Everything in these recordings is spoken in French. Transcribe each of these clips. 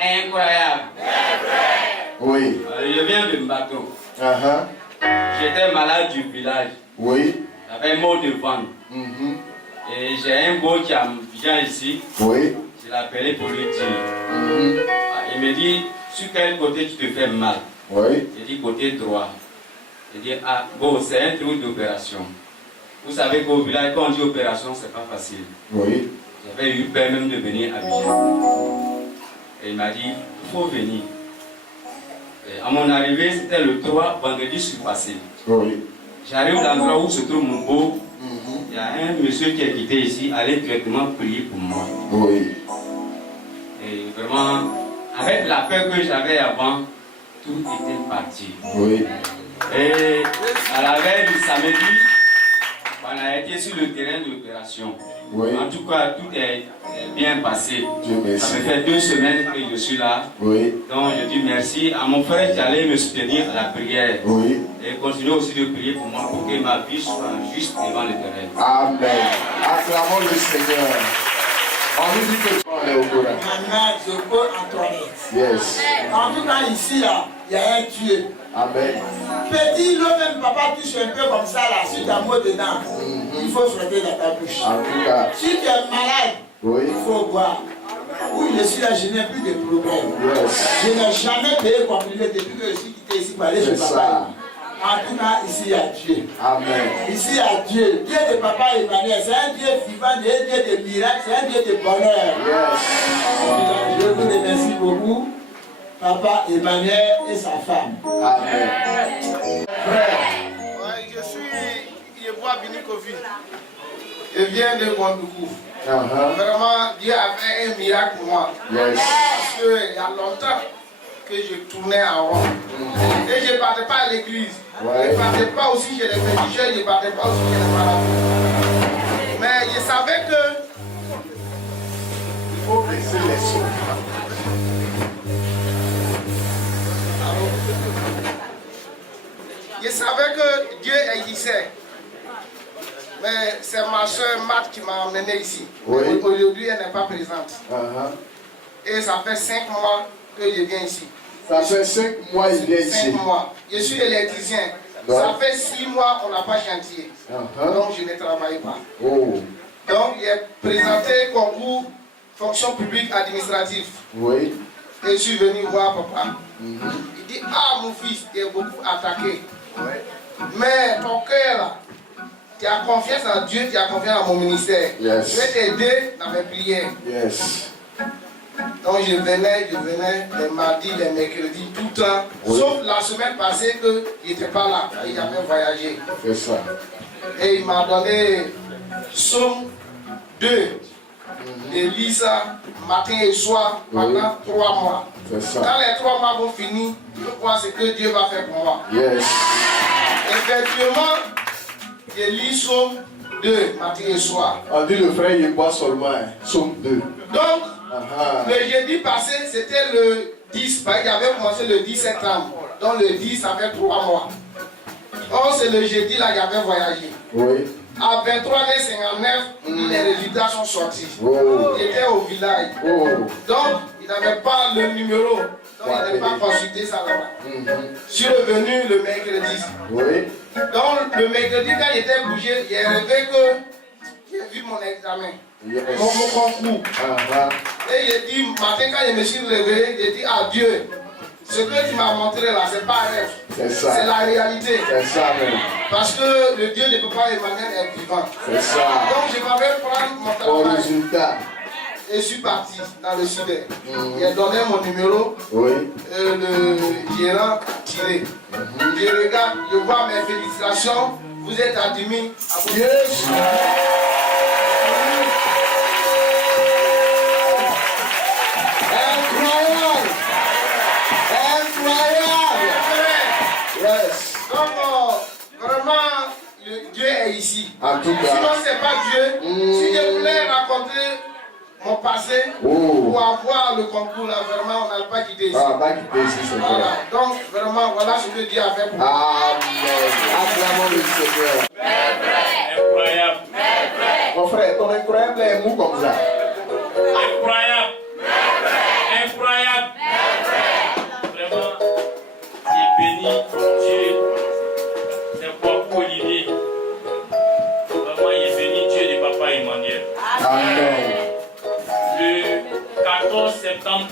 Incroyable. Oui. Je viens de Mbato. Uh-huh. J'étais malade du village. Oui. J'avais mal de ventre. Et j'ai un beau qui vient ici. Oui. Je l'ai appelé pour lui dire. Il me dit, sur quel côté tu te fais mal? Oui. J'ai dit côté droit. J'ai dit, ah, bon, c'est un truc d'opération. Vous savez qu'au village, quand on dit opération, c'est pas facile. Oui. J'avais eu peur même de venir à Abidjan. Et il m'a dit, il faut venir. Et à mon arrivée, c'était le 3 vendredi surpassé. Oui. J'arrive à l'endroit où se trouve mon beau. Il y a un monsieur qui est quitté ici, allait directement prier pour moi. Oui. Et vraiment, avec la peur que j'avais avant, tout était parti. Oui. Et à la veille du samedi, on a été sur le terrain de l'opération. Oui. En tout cas, tout est bien passé. Dieu merci. Ça me fait 2 semaines que je suis là. Oui. Donc je dis merci à mon frère qui allait me soutenir à la prière. Oui. Et continuer aussi de prier pour moi pour que ma vie soit juste devant l'éternel. Amen. Acclamons le Seigneur. On nous dit que on est au courant. Maintenant, je peux Antoinette. Yes. En tout cas, ici, là, il y a un Dieu. Amen. Petit, le même papa touche un peu comme ça, là, sur ta mot dedans. Il faut frotter dans ta bouche. En tout cas. Si tu es malade, Oui. il faut boire. Oui, je suis là, je n'ai plus de problème. Yes. Je n'ai jamais payé comme il est depuis que je suis quitté ici pour aller chez papa. En tout cas, ici, il y a Dieu. Amen. Ici, il y a Dieu. Dieu de papa Emmanuel, c'est un Dieu vivant, un Dieu de miracles, c'est un Dieu de bonheur. Yes. Je vous remercie beaucoup, papa Emmanuel et sa femme. Amen. Frère. Je suis Yeboah Binikovi. Je viens de Gondougou. Vraiment, Dieu a fait un miracle pour moi. Yes. Parce qu'il y a longtemps que je tournais en rond. Et je ne partais pas à l'église. Ouais. Je ne partais pas aussi chez les féticheurs, je ne partais pas aussi chez les malades. Mais je savais que Il faut baisser les sons. Je savais que Dieu existait. Mais c'est ma soeur Matt qui m'a emmené ici. Oui. Aujourd'hui, elle n'est pas présente. Et ça fait 5 mois que je viens ici. Ça fait 5 mois il vient 5 ici. mois. Je suis électricien. Ouais. Ça fait 6 mois qu'on n'a pas chantier. Donc je ne travaille pas. Oh. Donc j'ai présenté concours fonction publique administrative. Oui. Et je suis venu voir papa. Il dit, ah mon fils, tu es beaucoup attaqué. Mais ton cœur là, tu as confiance en Dieu, tu as confiance en mon ministère. Yes. Je vais t'aider dans mes prières. Yes. Donc je venais les mardis, les mercredis, tout le temps. Oui. Sauf la semaine passée que il n'était pas là, il avait voyagé. C'est ça. Et il m'a donné Somme 2. Et lis ça matin et soir pendant 3 mois. C'est ça. Quand les 3 mois vont finir, je crois ce que Dieu va faire pour moi. Yes. Effectivement, je lis Somme 2 matin et soir. On dit le frère Yeboah seulement. Somme 2. Donc, le jeudi passé, c'était le 10, parce qu'il avait commencé le 10 septembre. Donc le 10, ça fait 3 mois. Or, c'est le jeudi là, j'avais voyagé. Oui. À 23h59, les résultats sont sortis. Oh. J'étais au village. Oh. Donc, il n'avait pas le numéro. Donc, il n'avait pas consulté ça là-bas. Je suis revenu le mercredi. Oui. Donc, le mercredi, quand j'étais bougé, j'ai rêvé que j'ai vu mon examen. Yes. Mon concours. Et j'ai dit, matin, quand je me suis réveillé, j'ai dit à Dieu, ce que tu m'as montré là, c'est pas un rêve. C'est ça. C'est la réalité. C'est ça même. Parce que le Dieu de Papa Emmanuel est vivant. C'est ça. Donc je m'avais prendre mon Bon travail. résultat. Et je suis parti dans le sud. J'ai donné mon numéro. Oui. Le gérant a tiré. Je regarde, je vois mes félicitations. Vous êtes admis. Yes. Incroyable. Incroyable. Yes. Donc, vraiment, Dieu est ici. En tout cas. Sinon, ce n'est pas Dieu. Si je voulais raconter mon passé pour avoir le concours, là, vraiment, on n'a pas quitté ici. Ah, pas quitté ici, c'est vrai. Voilà. Donc, vraiment, voilà ce que Dieu a fait pour moi. Amen. Acclamons le Seigneur. Incroyable. Mon frère, ton incroyable est mou comme ça. Incroyable. Incroyable.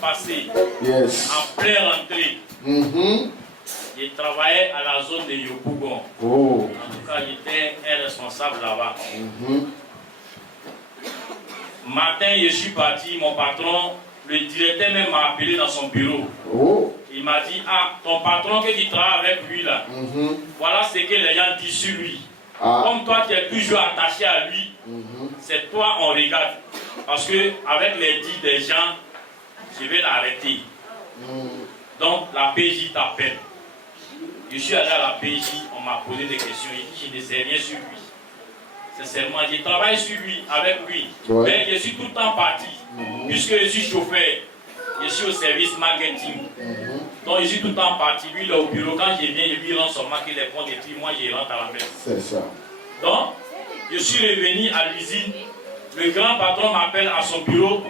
passé, Yes. en pleine rentrée, je travaillais à la zone de Yopougon. Oh. En tout cas, j'étais un responsable là-bas. Matin, je suis parti, mon patron, le directeur même m'a appelé dans son bureau. Oh. Il m'a dit, ah, ton patron que tu travailles avec lui là, voilà ce que les gens disent sur lui. Ah. Comme toi, tu es toujours attaché à lui, c'est toi on regarde. Parce que avec les dits des gens, je vais l'arrêter. Donc la PJ t'appelle. Je suis allé à la PJ, on m'a posé des questions. Il dit, je ne sais rien sur lui. Sincèrement, je travaille sur lui, avec lui. Ouais. Mais je suis tout le temps parti. Puisque je suis chauffeur, je suis au service marketing. Donc je suis tout le temps parti. Lui, il est au bureau. Quand je viens, je lui rends seulement qu'il les comptes et puis moi, je rentre à la maison. C'est ça. Donc, je suis revenu à l'usine. Le grand patron m'appelle à son bureau.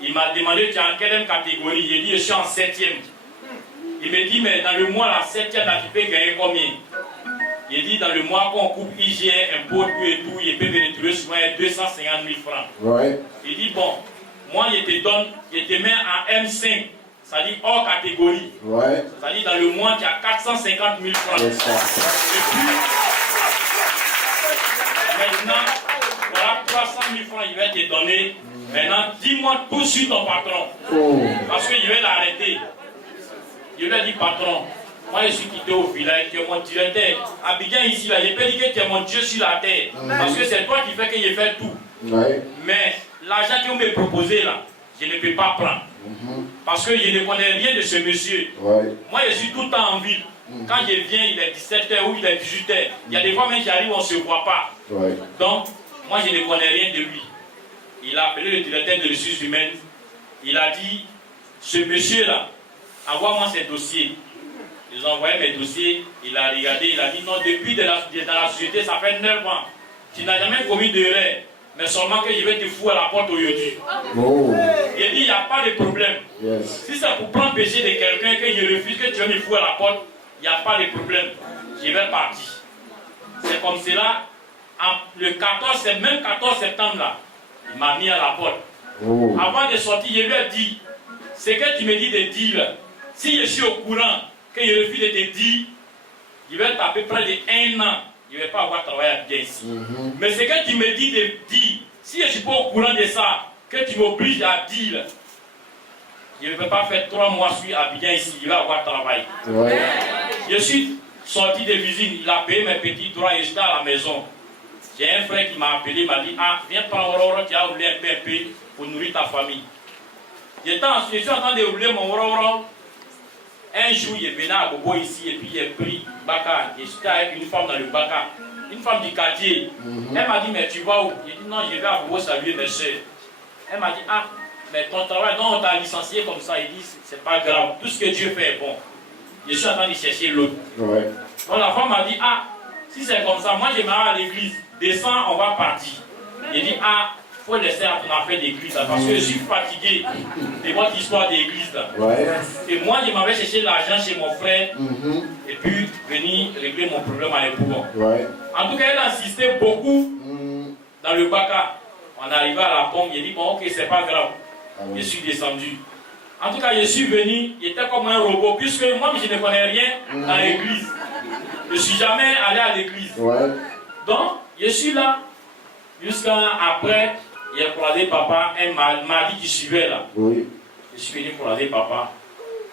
Il m'a demandé, tu es en quelle catégorie? J'ai dit, je suis en 7e. Il me dit, mais dans le mois, la 7e, là, tu peux gagner combien? Il dit, dans le mois qu'on coupe IGN, impôt, tout et tout, il peut me retrouver souvent 250 000 francs. Ouais. Il dit, bon, moi, je te donne, je te mets en M5, c'est-à-dire hors catégorie. Ouais. C'est-à-dire, dans le mois, tu as 450 000 francs. C'est ça. Et puis, maintenant, voilà 300 000 francs, il va te donner. Maintenant, dis-moi tout sur ton patron. Oh. Parce que je vais l'arrêter. Je lui ai dit, patron, moi je suis quitté au village, tu es mon directeur. Abidjan ici, là, je peux dire que tu es mon Dieu sur la terre. Parce que c'est toi qui fais que je fais tout. Ouais. Mais l'argent que vous me proposez là, je ne peux pas prendre. Parce que je ne connais rien de ce monsieur. Ouais. Moi je suis tout le temps en ville. Quand je viens, il est 17h ou il est 18h. Il y a des fois même j'arrive, on ne se voit pas. Ouais. Donc, moi je ne connais rien de lui. Il a appelé le directeur de ressources humaines. Il a dit, ce monsieur là, envoie-moi ses dossiers. Ils ont envoyé mes dossiers, il a regardé, il a dit non, depuis dans la société, ça fait 9 ans. Tu n'as jamais commis d'erreur, mais seulement que je vais te foutre à la porte aujourd'hui. Oh. Il dit, il n'y a pas de problème. Yes. Si c'est pour prendre péché de quelqu'un que je refuse, que tu vas me foutre à la porte, il n'y a pas de problème. Je vais partir. C'est comme cela, le 14, c'est même 14 septembre là, il m'a mis à la porte. Oh. Avant de sortir, je lui ai dit, ce que tu me dis de dire, si je suis au courant que je refuse de te dire, je vais taper près de 1 an, je ne vais pas avoir travaillé à bien ici. Mais ce que tu me dis de dire, si je ne suis pas au courant de ça, que tu m'obliges à dire, je ne vais pas faire 3 mois sur Abidjan ici, je vais avoir travail. Ouais. Je suis sorti de l'usine, il a payé mes petits droits et j'étais à la maison. J'ai un frère qui m'a appelé, il m'a dit, ah, viens prendre Aurora, tu as roulé un peu pour nourrir ta famille. Je suis en train de rouler mon Aurora. Un jour, il venait à Bobo ici et puis il a pris Baka. J'étais avec une femme dans le Baka, une femme du quartier. Elle m'a dit, mais tu vas où? J'ai dit, non, je vais à Bobo saluer mes soeurs. Elle m'a dit, ah, mais ton travail, non, on t'a licencié comme ça. Il dit, c'est pas grave, tout ce que Dieu fait est bon. Je suis en train de chercher l'autre. Ouais. Donc la femme m'a dit, ah, si c'est comme ça, moi je m'arrête à l'église. Descends, on va partir. J'ai dit, ah, il faut laisser à ton affaire d'église là, parce que je suis fatigué de votre histoire d'église là. Ouais. Et moi, je m'avais cherché l'argent chez mon frère et puis venir régler mon problème à l'époux. Ouais. En tout cas, elle insistait beaucoup dans le Baka. On arrivait à la pompe, j'ai dit, bon, ok, c'est pas grave. Je suis descendu. En tout cas, je suis venu, j'étais comme un robot, puisque moi, je ne connais rien dans l'église. Je ne suis jamais allé à l'église. Ouais. Donc, je suis là, jusqu'à après, il a croisé papa, un mardi qui suivait là. Oui. Je suis venu croiser papa.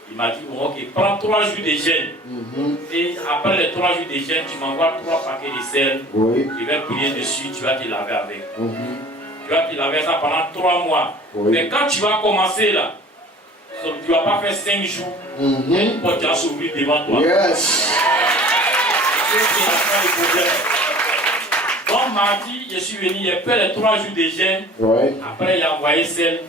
Il m'a dit, bon, ok, prends 3 jours de jeûne. Et après les 3 jours de jeûne, tu m'envoies 3 paquets de sel. Oui. Je vais prier dessus, tu vas te laver avec. Tu vas te laver ça pendant 3 mois. Oui. Mais quand tu vas commencer là, tu ne vas pas faire 5 jours. Une porte va s'ouvrir devant toi. Yes. Donc mardi, je suis venu, il a fait les 3 jours de jeûne. Ouais. Après, il a envoyé celle.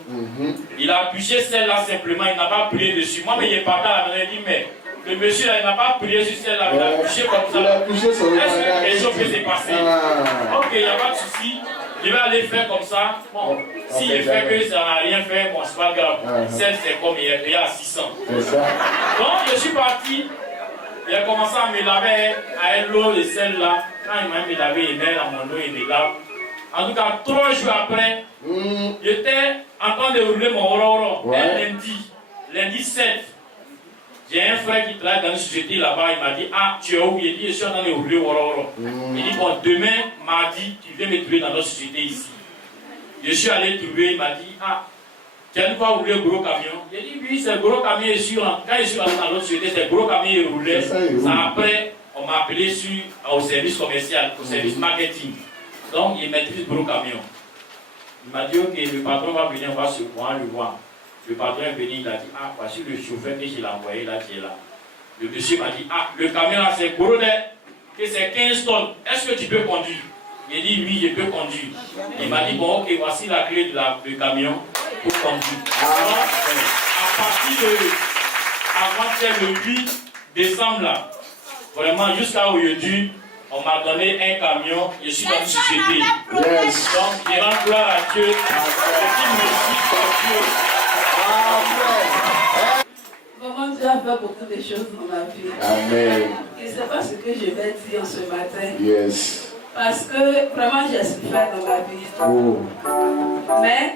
Il a appuyé celle-là simplement, il n'a pas prié dessus. Moi, mais il est parti à la maison, il dit, mais le monsieur là, il n'a pas prié sur celle-là, il a appuyé comme ça. Il a appuyé sur le Est-ce que bagage. quelque chose peut se passer? Ok, il n'y a pas de souci. Je vais aller faire comme ça. Bon, si il fait que ça n'a rien fait, bon, c'est pas grave. Celle, c'est comme il est payé à 600. C'est ça. Donc, je suis parti. Il a commencé à me laver à l'eau de celle-là. Quand il m'a mis laver, il met dans mon eau, il me lave. En tout cas, 3 jours après, j'étais en train de rouler mon Aurora. Un lundi, lundi 7, j'ai un frère qui travaille dans une société là-bas, il m'a dit, ah, tu es où? Il dit, je suis en train de rouler Woro. Il dit, bon, demain, mardi, tu viens me trouver dans notre société ici. Je suis allé trouver, il m'a dit, ah, tu as une fois roulé gros camion? J'ai dit, oui, c'est gros camion, quand je suis allé dans notre société, c'est gros camion, il roulait. Ça, après, on m'a appelé au service commercial, au service marketing. Donc, il maîtrise gros camion. Il m'a dit, ok, le patron va venir voir ce point, le voir. Le patron est venu, il a dit, ah, voici le chauffeur que je l'ai envoyé là, qui est là. Le monsieur m'a dit, ah, le camion là, c'est gros, que c'est 15 tonnes. Est-ce que tu peux conduire? Il dit, oui, je peux conduire. Il m'a dit, bon, ok, voici la clé du camion pour conduire. Alors, à partir de avant-hier, le 8 décembre, là, vraiment, jusqu'à aujourd'hui, on m'a donné un camion, je suis dans une société. Yes. Donc, je rends gloire à Dieu. Je dis merci à Dieu. Maman, Dieu a fait beaucoup de choses dans ma vie. Amen. Et c'est pas ce que je vais dire ce matin. Yes. Parce que vraiment, j'ai souffert dans ma vie. Oh. Mais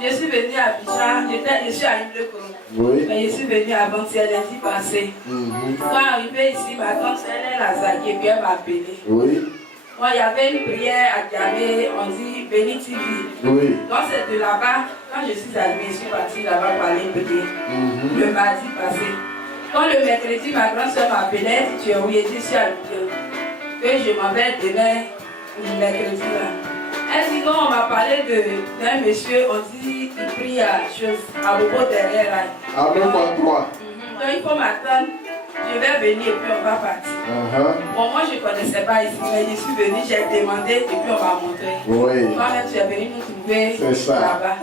je suis venue à Abidjan, je suis à Iblekoro. Oui. Mais je suis venue avant-hier, lundi passé. Quand arrivé ici, ma tante, elle est la zaguée, puis elle m'a appelé. Oui. Moi, il y avait une prière à Diamé, on dit Béni TV. Oui. Donc c'est de là-bas, quand je suis arrivée, je suis partie là-bas parler prier. Le mardi passé. Quand le mercredi, ma grande soeur m'appelait, tu es où? Je dis, je suis à l'hôpital. Que je m'en vais demain, le mercredi là. Elle dit non, on m'a parlé d'un monsieur, on dit il prie à propos derrière là. Amen, toi. Donc il faut m'attendre. Je vais venir et puis on va partir. Bon, moi je ne connaissais pas ici, mais je suis venue, j'ai demandé et puis on m'a montré. Oui. Toi-même tu es venu nous trouver là-bas.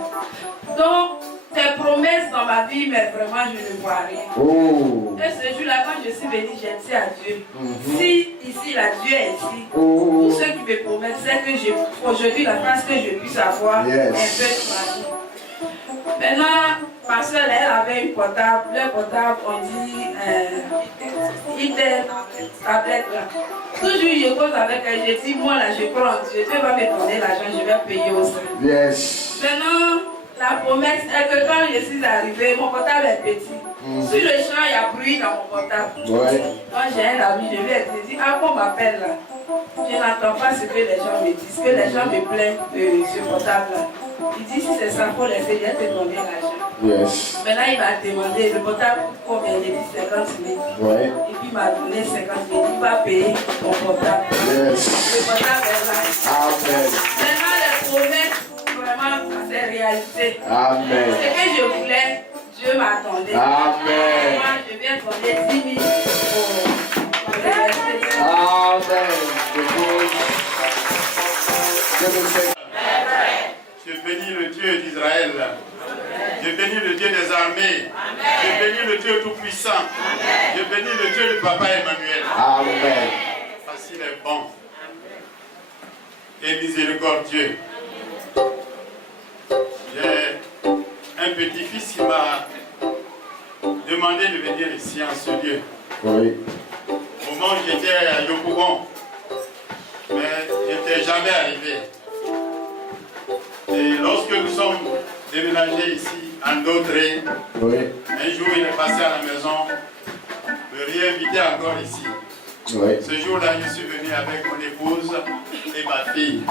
Donc, tes promesses dans ma vie, mais vraiment je ne vois rien. Oh. Et ce jour-là, quand je suis venue, j'ai dit à Dieu, si ici, là, Dieu est ici, tous ceux qui me promettent, c'est que aujourd'hui, la phrase que je puisse avoir un peu de ma vie. Maintenant, ma soeur, elle avait une portable. Le portable, on dit, il était tablette là. Toujours, je cause avec elle. Je dis, moi là, je crois en Dieu. Dieu va me donner l'argent, je vais payer aussi. Yes. Maintenant, la promesse est que quand je suis arrivée, mon portable est petit. Sur le champ, il y a bruit dans mon portable. Ouais. Quand j'ai un ami, je lui ai dit, ah, qu'on m'appelle là. Je n'entends pas ce que les gens me disent, que les gens me plaignent de ce portable là. Il dit, si c'est ça, il faut laisser, je vais te donner l'argent. Yes. Maintenant, il m'a demandé, le portable coûte combien? J'ai dit 50 000. Ouais. Et puis il m'a donné 50 000. Il va payer ton portable. Yes. Le portable est là. Amen. Maintenant, les promesses, vraiment, ça s'est réalisé. Amen. Ce que je voulais, Dieu m'attendait. Amen. Moi, je viens donner 10 000 pour l'université. Amen. Je bénis le Dieu d'Israël. Je bénis le Dieu des armées. Je bénis le Dieu tout-puissant. Je bénis le Dieu de Papa Emmanuel. Amen. Parce qu'il est bon et miséricordieux. J'ai un petit-fils qui m'a demandé de venir ici en ce lieu. Oui. Au moment où j'étais à Yopougon, mais je n'étais jamais arrivé. Et lorsque nous sommes déménagés ici, en Dautré, oui. Un jour il est passé à la maison, me réinviter encore ici. Oui. Ce jour-là, je suis venu avec mon épouse et ma fille.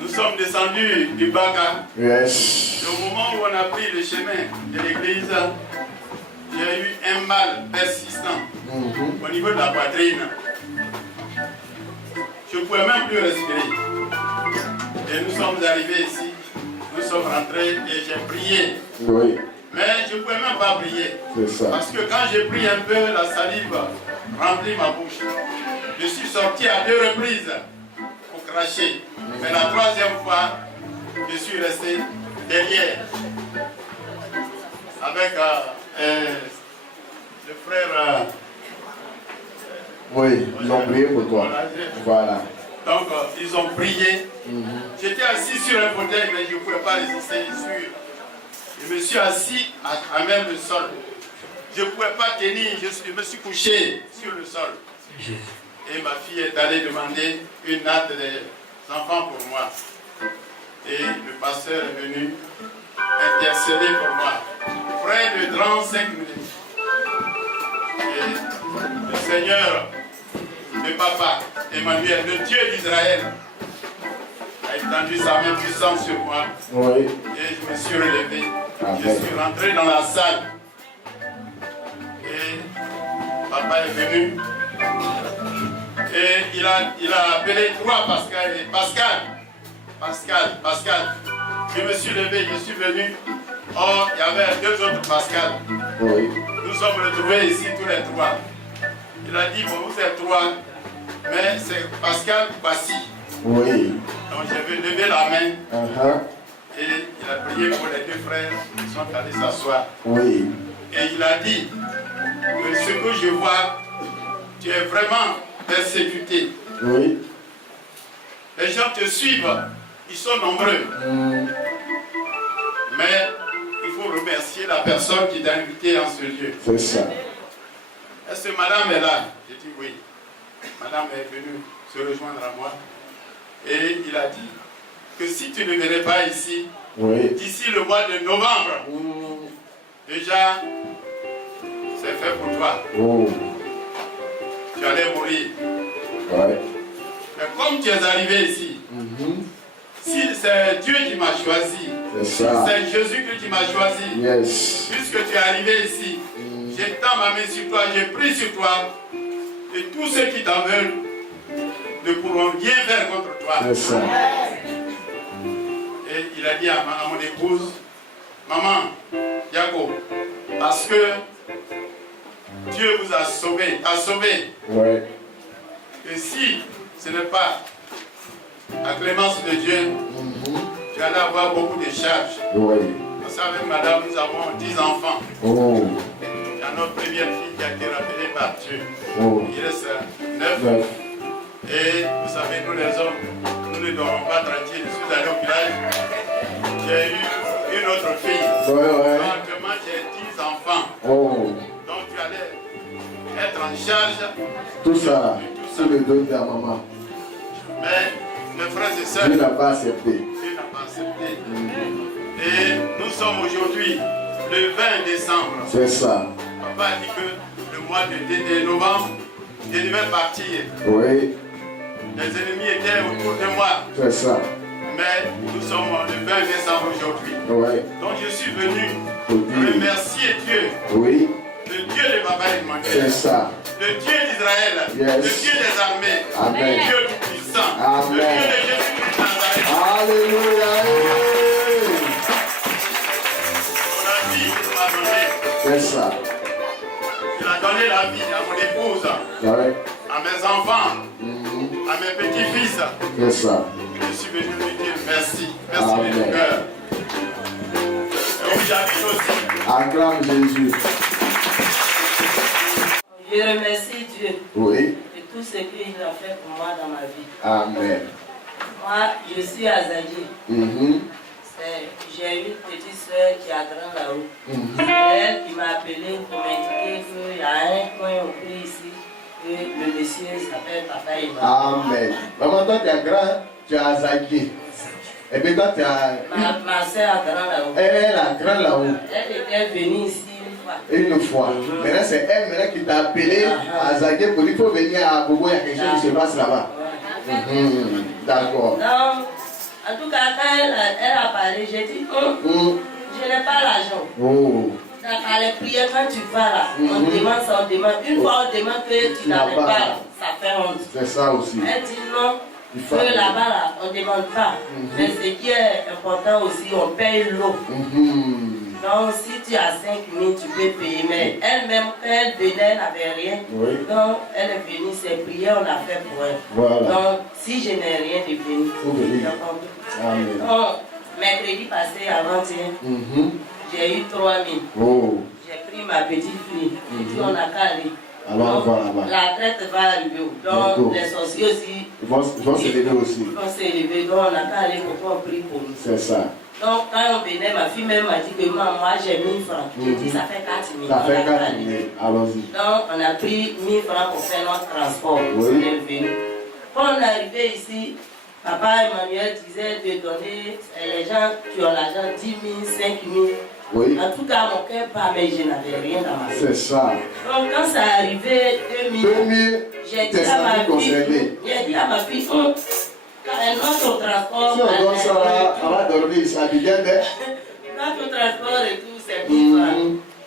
Nous sommes descendus du Baga. Yes. Au moment où on a pris le chemin de l'église, j'ai eu un mal persistant au niveau de la poitrine. Je ne pouvais même plus respirer. Et nous sommes arrivés ici, nous sommes rentrés et j'ai prié. Oui. Mais je ne pouvais même pas prier. C'est ça. Parce que quand j'ai pris un peu, la salive remplit ma bouche. Je suis sorti à 2 reprises pour cracher. Mais la 3e fois, je suis resté derrière. Avec le frère. Oui, ils ont prié pour toi. Voilà. Donc, ils ont prié. J'étais assis sur un fauteuil, mais je ne pouvais pas résister. Je me suis assis à même le sol. Je ne pouvais pas tenir, je me suis couché sur le sol. Et ma fille est allée demander une natte des enfants pour moi. Et le pasteur est venu intercéder pour moi. le 35 minutes. Et le Seigneur, le Papa, Emmanuel, le Dieu d'Israël, a étendu sa main puissante sur moi. Oui. Et je me suis relevé. Amen. Je suis rentré dans la salle. Et Papa est venu. Et il a appelé trois Pascal et Pascal. Je me suis levé, je suis venu. Oh, il y avait deux autres Pascal. Oui. Nous sommes retrouvés ici tous les trois. Il a dit, bon, vous êtes trois, mais c'est Pascal Bassi. Oui. Donc je vais lever la main. Et il a prié pour les deux frères qui sont allés s'asseoir. Oui. Et il a dit que ce que je vois, tu es vraiment persécuté. Oui. Les gens te suivent, ils sont nombreux. Mais il faut remercier la personne qui t'a invité en ce lieu. C'est ça. Est-ce que madame est là? J'ai dit oui. Madame est venue se rejoindre à moi. Et il a dit que si tu ne venais pas ici, oui, d'ici le mois de novembre, déjà, c'est fait pour toi. Oh. Tu allais mourir. Ouais. Mais comme tu es arrivé ici, si c'est Dieu qui m'a choisi, si c'est Jésus qui m'a choisi, yes, puisque tu es arrivé ici, j'étends ma main sur toi, j'ai pris sur toi, et tous ceux qui t'en veulent ne pourront rien faire contre toi. yes, et il a dit à mon épouse, maman, Jacob, parce que Dieu vous a sauvé, ouais, et si ce n'est pas la clémence de Dieu, tu allais avoir beaucoup de charges. ouais. Parce qu'avec madame, nous avons 10 enfants. Oh. Il y a notre première fille qui a été rappelée par Dieu. Oh. Il reste 9. Et vous savez, nous les hommes, nous ne dormons pas tranquilles. Je suis allé au village. J'ai eu une autre fille. Ouais, ouais. Donc, actuellement, j'ai 10 enfants. Oh. Donc, tu allais être en charge. Tout ça, c'est le dos de la maman. Mais, mes frères et sœurs, Dieu n'a pas accepté. Dieu n'a pas accepté. Et nous sommes aujourd'hui le 20 décembre. C'est ça. Papa a dit que le mois de novembre, je devais partir. Oui. Les ennemis étaient autour de moi. C'est ça. Mais nous sommes le 20 décembre aujourd'hui. Oui. Donc je suis venu remercier Dieu. Oui. Le Dieu de Papa Emmanuel. C'est ça. Le Dieu d'Israël. Yes. Le Dieu des armées. Amen. Le Dieu tout-puissant. Amen. Le Dieu de Jésus-Christ de Nazareth. Alléluia. La vie qu'il m'a donnée. C'est ça. Il a donné la vie à mon épouse, Ouais. à mes enfants, à mes petits-fils. C'est ça. Je suis venu lui dire merci. Merci Amen. de cœur. Et où j'habite aussi. Acclame Jésus. Je remercie Dieu Oui. de tout ce qu'il a fait pour moi dans ma vie. Amen. Moi, je suis Azadi. J'ai une petite soeur qui a grand là-haut. C'est elle qui m'a appelé pour m'indiquer qu'il y a un coin au prix ici, que le monsieur s'appelle Papa Emmanuel. Amen. Maman, toi, tu es grand, tu es Azaki. Et puis toi, tu as... Ma soeur a grand là-haut. Elle a grand là-haut. Elle était venue ici une fois. Une fois. Maintenant, c'est elle maintenant qui t'a appelé à Azaki pour dire qu'il faut venir à Bobo, il y a quelque chose qui se passe là-bas. D'accord. Donc, en tout cas, quand elle a parlé, j'ai dit, je n'ai pas l'argent. Oh. Dans les prières, quand tu vas là, on demande ça, on demande. Une fois, on demande que tu n'avais pas, ça fait honte. C'est ça aussi. Elle dit non, que là-bas, là, on ne demande pas. Mais ce qui est important aussi, on paye l'eau. Donc, si tu as 5 000, tu peux payer. Mais elle-même, quand elle venait, elle n'avait rien. Oui. Donc, elle est venue, ses prières, on a fait pour elle. Voilà. Donc, si je n'ai rien de venir, Faut venir. Amen. donc, mercredi passé, avant-hier, j'ai eu 3 000. Oh. J'ai pris ma petite fille. J'ai dit, on n'a qu'à aller. Alors, Donc, voilà. la traite va arriver. Donc, les sorciers aussi. Ils vont s'élever aussi. Ils vont s'élever. Donc, on n'a qu'à aller pour qu'on prie pour nous. C'est ça. Donc, quand on venait, ma fille même m'a dit que moi, j'ai 1000 francs. J'ai dit, ça fait 4 000. Ça fait 4 000. 000. Allons-y. Donc, on a pris 1000 francs pour faire notre transport. Oui. On est venu. Quand on est arrivé ici, Papa Emmanuel disait de donner les gens qui ont l'argent 10 000, 5 000. Oui. En tout cas, mon cœur bat, mais je n'avais rien dans ma vie. C'est ça. Donc, quand ça arrivé 2000, j'ai dit à ma fille, quand elle va au transport, si on donne ça là, on va dormir, ça devient des... Quand au transport et tout, c'est 1000 francs.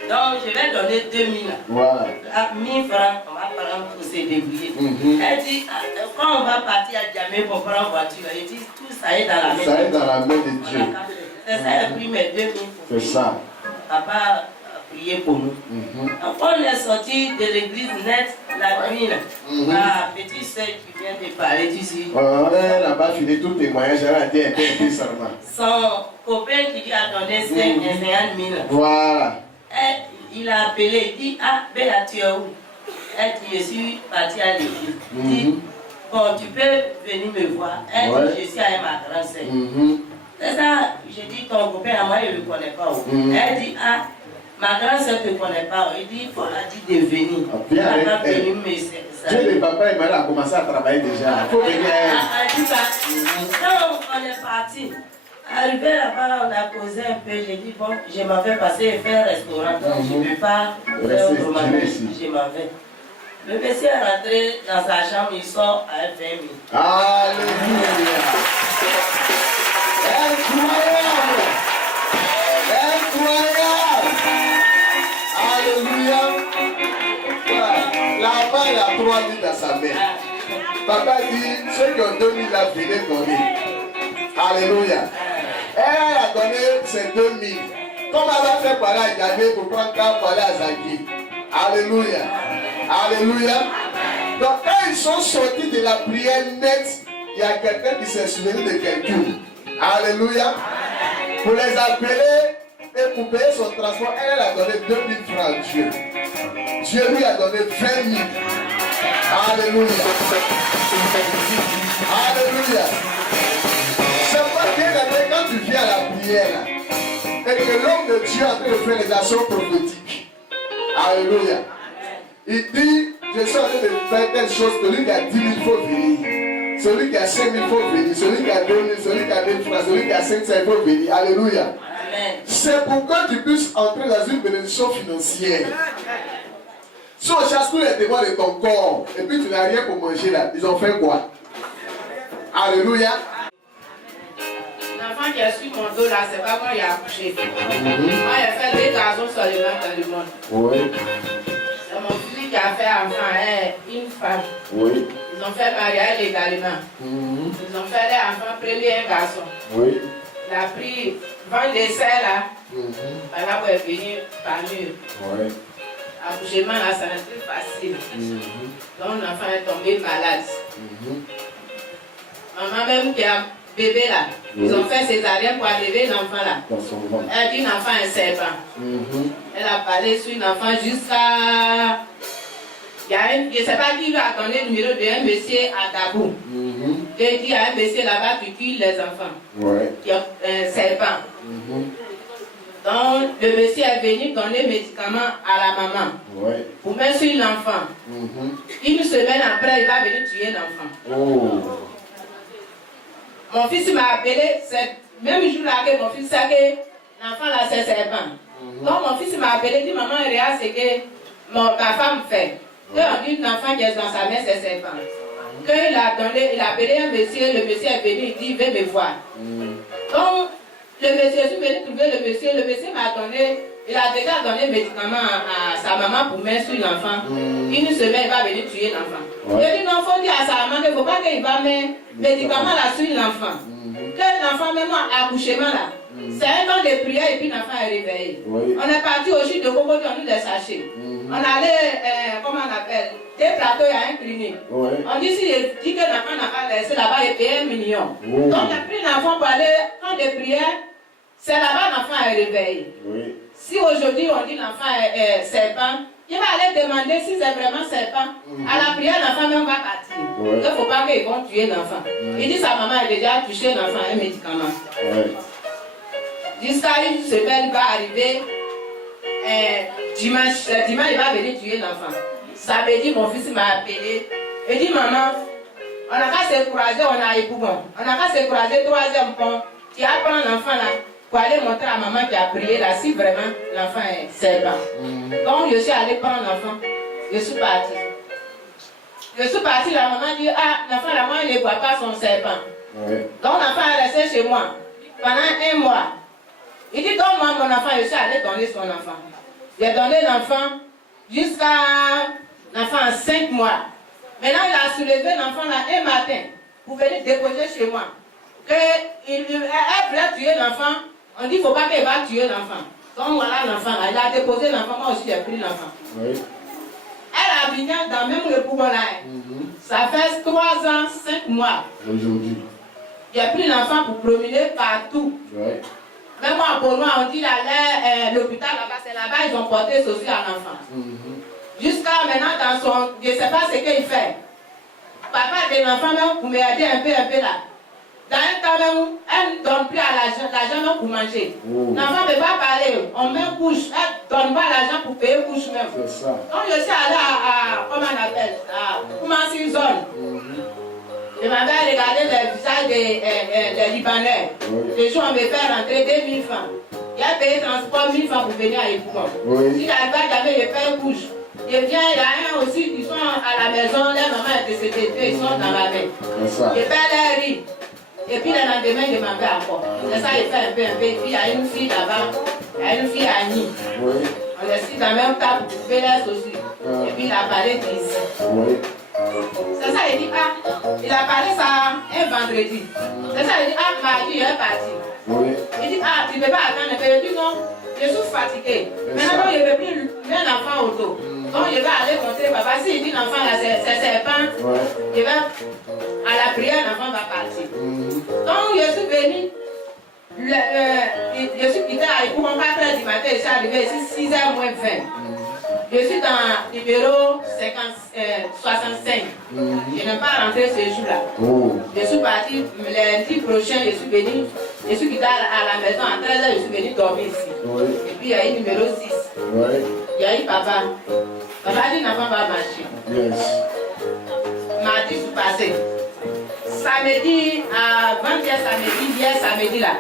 Donc, je vais donner 2000. Voilà. 1000 francs, on va prendre pour se débrouiller. Elle dit, quand on va partir à Djamé pour prendre voiture, elle dit, tout ça est dans la main. Ça est dans la main de Dieu. C'est ça, elle a pris mes 2000 pour c'est ça. Papa a prié pour nous. Après, on est sorti de l'église nette la nuit. La petite soeur qui vient de parler ici. Elle n'a pas fini tout témoignage, elle a dit un peu seulement. Son copain qui lui a donné 50 000. Voilà. Il a appelé, il dit, ah, Béla, tu es où? Elle dit, je suis partie à l'église. Il dit, bon, tu peux venir me voir. Elle dit, je suis avec ma grande sœur. C'est ça, j'ai dit, ton copain, à moi, il ne le connaît pas. Elle dit, ah, ma grande sœur ne te connaît pas. Il dit, il faut la dire de venir. Elle va venir me Dieu, le papa et maman a commencé à travailler déjà. Il faut venir à elle. Elle dit ça. Donc, on est parti. Arrivé là-bas, on a causé un peu. J'ai dit, bon, je m'en vais passer faire un restaurant. Donc, je ne peux pas faire autrement. Je m'en vais. Le monsieur est rentré dans sa chambre, il sort avec 20 000. Alléluia. Incroyable. Incroyable. Alléluia. Là-bas, il a 3 000 dans sa main. Papa dit, ceux qui ont 2 000 là, venez donner. Alléluia. Elle a donné ses 2 000. Comme elle va faire parler à Yahvé pour prendre temps parler à Zaki. Alléluia. Alléluia. Donc quand ils sont sortis de la prière nette, il y a quelqu'un qui s'est souvenu de quelqu'un. Alléluia. Pour les appeler et pour payer son transport, elle a donné 2 000 francs à Dieu. Dieu lui a donné 20 000. Alléluia. Alléluia. C'est pas bien aimé quand tu viens à la prière là, et que l'homme de Dieu est en train de faire les actions prophétiques. Alléluia. Il dit, je suis en train de faire telle chose, celui qui a 10 000 il faut venir. Celui qui a 5 000 il faut venir. Celui qui a 2 000, celui qui a 1000 francs, celui qui a 500 il faut venir. Alléluia. C'est pour que tu puisses entrer dans une bénédiction financière. Si on chasse tous les démons de ton corps, et puis tu n'as rien pour manger là, ils ont fait quoi? Alléluia. L'enfant qui a su mon dos là, c'est pas quand il a accouché. Moi, il a fait 2 garçons seulement dans le monde. Oui. C'est mon fils qui a fait enfant, une femme. Oui. Ils ont fait mariage légalement. Ils ont fait les enfants, premier un garçon. Oui. Il a pris 20 décès là. Voilà pour venir parmi eux. Oui. Accouchement là, c'est un truc facile. Donc l'enfant est tombé malade. Maman même qui a bébé là, ils ont fait césarienne pour enlever l'enfant là. Elle dit l'enfant est serpent. Elle a parlé sur l'enfant jusqu'à... Il y a un, je ne sais pas qui lui a donné le numéro d'un monsieur à Dabou. J'ai dit à un monsieur là-bas qui tue les enfants. Qui a un serpent. Donc le monsieur est venu donner médicaments à la maman. Pour mettre sur l'enfant. Une semaine après, il va venir tuer l'enfant. Mon fils m'a appelé, c'est même jour-là que mon fils sait que l'enfant là c'est serpent. Donc mon fils m'a appelé, dit maman, regarde ce que ma femme fait. Quand on dit l'enfant qui est dans sa main, c'est serpent. Quand il a donné, il a appelé un monsieur, le monsieur est venu, il dit, viens me voir. Donc le monsieur, je suis venu trouver le monsieur m'a donné, il a déjà donné médicaments à sa maman pour mettre sur l'enfant. Une semaine, il va venir tuer l'enfant. Il dit non, il faut dire à sa maman qu'il ne faut pas qu'il va mettre médicaments là sur l'enfant. Que l'enfant, même en accouchement là, c'est un temps de prière et puis l'enfant est réveillé. On est parti au chute de Coco, on nous des sachets. On allait, comment on appelle, des plateaux, il y a un clinique. On dit si je dis que l'enfant n'a pas laissé là-bas, il paye 1 million. Donc on a pris l'enfant pour aller en de prière, c'est là-bas l'enfant est réveillé. Si aujourd'hui on dit l'enfant est serpent, il va aller demander si c'est vraiment serpent. À la prière, l'enfant même va partir. Il ne faut pas qu'ils vont tuer l'enfant. Il dit sa maman a déjà touché l'enfant un médicament. Jusqu'à une semaine, il va arriver. Dimanche, il va venir tuer l'enfant. Samedi, mon fils m'a appelé. Il dit maman, on n'a qu'à se courager, on a époux bon. On n'a qu'à se courager, 3e pont. Tu apprends l'enfant là. pour aller montrer à maman qui a prié là si vraiment l'enfant est serpent. Donc je suis allée prendre l'enfant, je suis partie. Je suis partie, la maman dit, ah, l'enfant là, moi, il ne voit pas son serpent. Donc l'enfant est resté chez moi pendant 1 mois. Il dit, donne-moi mon enfant, je suis allée donner son enfant. J'ai donné l'enfant jusqu'à l'enfant en 5 mois. Maintenant, il a soulevé l'enfant là un matin pour venir déposer chez moi. Elle voulait tuer l'enfant. On dit, il ne faut pas qu'elle va tuer l'enfant. Donc voilà l'enfant là. Il a déposé l'enfant, moi aussi j'ai pris l'enfant. Elle a venu dans même le poumon là. Ça fait 3 ans, 5 mois. Aujourd'hui. J'ai pris l'enfant pour promener partout. Même moi, pour moi, on dit l'hôpital là-bas, c'est là-bas, ils ont porté ceci à l'enfant. Jusqu'à maintenant, dans son. Je ne sais pas ce qu'il fait. Papa de l'enfant, même, pour m'aider un peu là. Dans un temps même, elle ne donne plus à l'argent même pour manger. L'enfant ne peut pas parler. On met couche. Elle ne donne pas l'argent pour payer couche même. Donc je suis allée à comment on appelle, comment c'est une zone. Je m'avais regardé le visage des Libanais. Les gens me fait rentrer 2000 francs. J'ai payé transport 1000 francs pour venir à l'épouvante. Si j'arrive, j'avais je paye couche. Je viens, il y a un aussi, ils sont à la maison, leur maman est décédée, ils sont dans la main. Je paye leur riz. Et puis le lendemain, je m'en vais encore. C'est ça, il fait un peu. Et puis il y a une fille là-bas, il y a une fille Annie. On est assis dans la même table pour faire l'air aussi. Et puis il a parlé d'ici. C'est ça, il dit, ah, il a parlé ça un vendredi. C'est ça, il dit, ah, mardi, il est parti. Il dit, ah, tu ne peux pas attendre. Je dis, non, je suis fatigué. Maintenant, je ne veux plus mettre l'enfant au dos. Donc, je vais aller montrer papa. S'il dit l'enfant là, c'est serpent, je vais à la prière, l'enfant va partir. Donc, je suis venu, je suis quitté à l'époque, 4h du matin, je suis arrivé ici 6h moins 20. Je suis dans le numéro 65. Je n'ai pas rentré ce jour-là. Je suis parti lundi prochain, je suis venu, je suis quitté à la maison à 13h, je suis venu dormir ici. Et puis il y a eu numéro 6. Il y a eu papa. Papa dit l'enfant va marcher. Mardi, je suis passé. Samedi, avant-hier samedi, hier samedi là,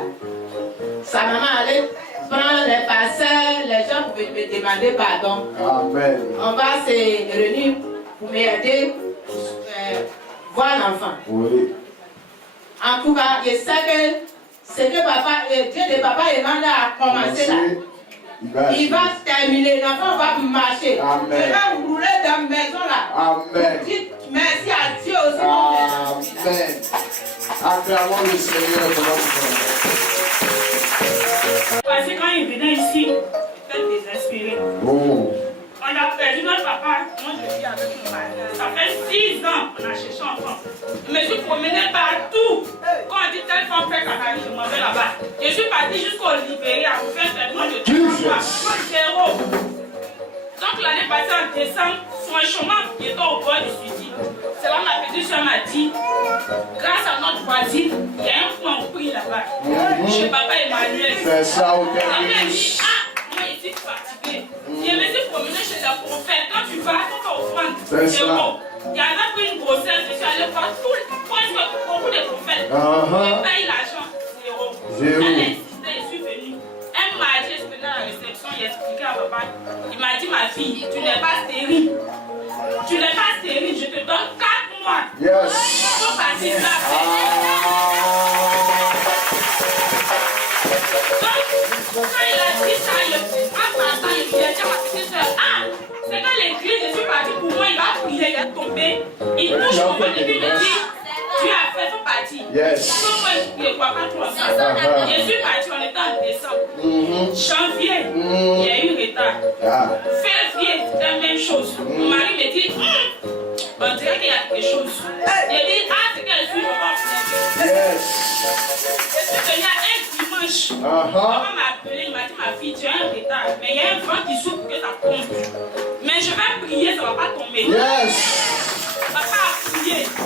sa maman allait prendre les passeurs, les gens pouvaient me demander pardon. Amen. On va se réunir pour m'aider voir l'enfant. En tout cas, je sais que ce que papa, Dieu de papa Emmanuel a commencé là. Il va terminer, l'enfant va marcher. Amen. Je vais rouler dans la maison là. Amen. Dites merci à Dieu aussi. Amen. Acclamons le Seigneur. Parce que quand il venait ici, il était désespéré. On a perdu notre papa, moi je vis avec mon mari. Ça fait 6 ans qu'on a cherché enfant. Je me suis promenée partout. Quand on dit telle femme fait caca, je m'en vais là-bas. Je suis partie jusqu'au Libéria pour faire un traitement de zéro. Donc l'année passée en décembre, franchement, il était au bord du suicide. C'est là ma petite soeur m'a dit, grâce à notre voisine, il y a un point au prix là-bas. Chez papa Emmanuel. C'est ça, ok. Elle m'a dit, ah, moi je suis fatiguée. Je me suis promenée chez la prophète. Quand tu vas, on va offrande. C'est bon. Il y en a pris une grossesse, je suis allée voir presque beaucoup de prophètes. Je paye l'argent, zéro. Elle a insisté, je suis venue. Elle m'a dit, je venais à la réception, j'ai expliqué à papa. Il m'a dit, ma fille, tu n'es pas stérile. Tu n'es pas stérile, je te donne 4 mois. Yes. Il faut passer là. Donc, quand il a dit ça, en passant, il lui a dit à ma petite soeur, ah, c'est quand l'église, je suis partie pour moi, il va prier, il est tombé. Il touche mon ventre et puis il me dit, tu as fait ton parti. Yes. Donc, moi, je ne crois pas trop ça. Je suis partie, on était en décembre. Janvier, il y a eu retard. Février, c'était la même chose. Mon mari me dit, on dirait qu'il y a quelque chose. Il dit, ah, c'est qu'elle suit le ventre. Je suis venue à un dimanche. Papa m'a appelé, il m'a dit, ma fille, tu as un retard. Mais il y a un vent qui souffle pour que ça tombe. Mais je vais prier, ça ne va pas tomber. Papa a prié. 3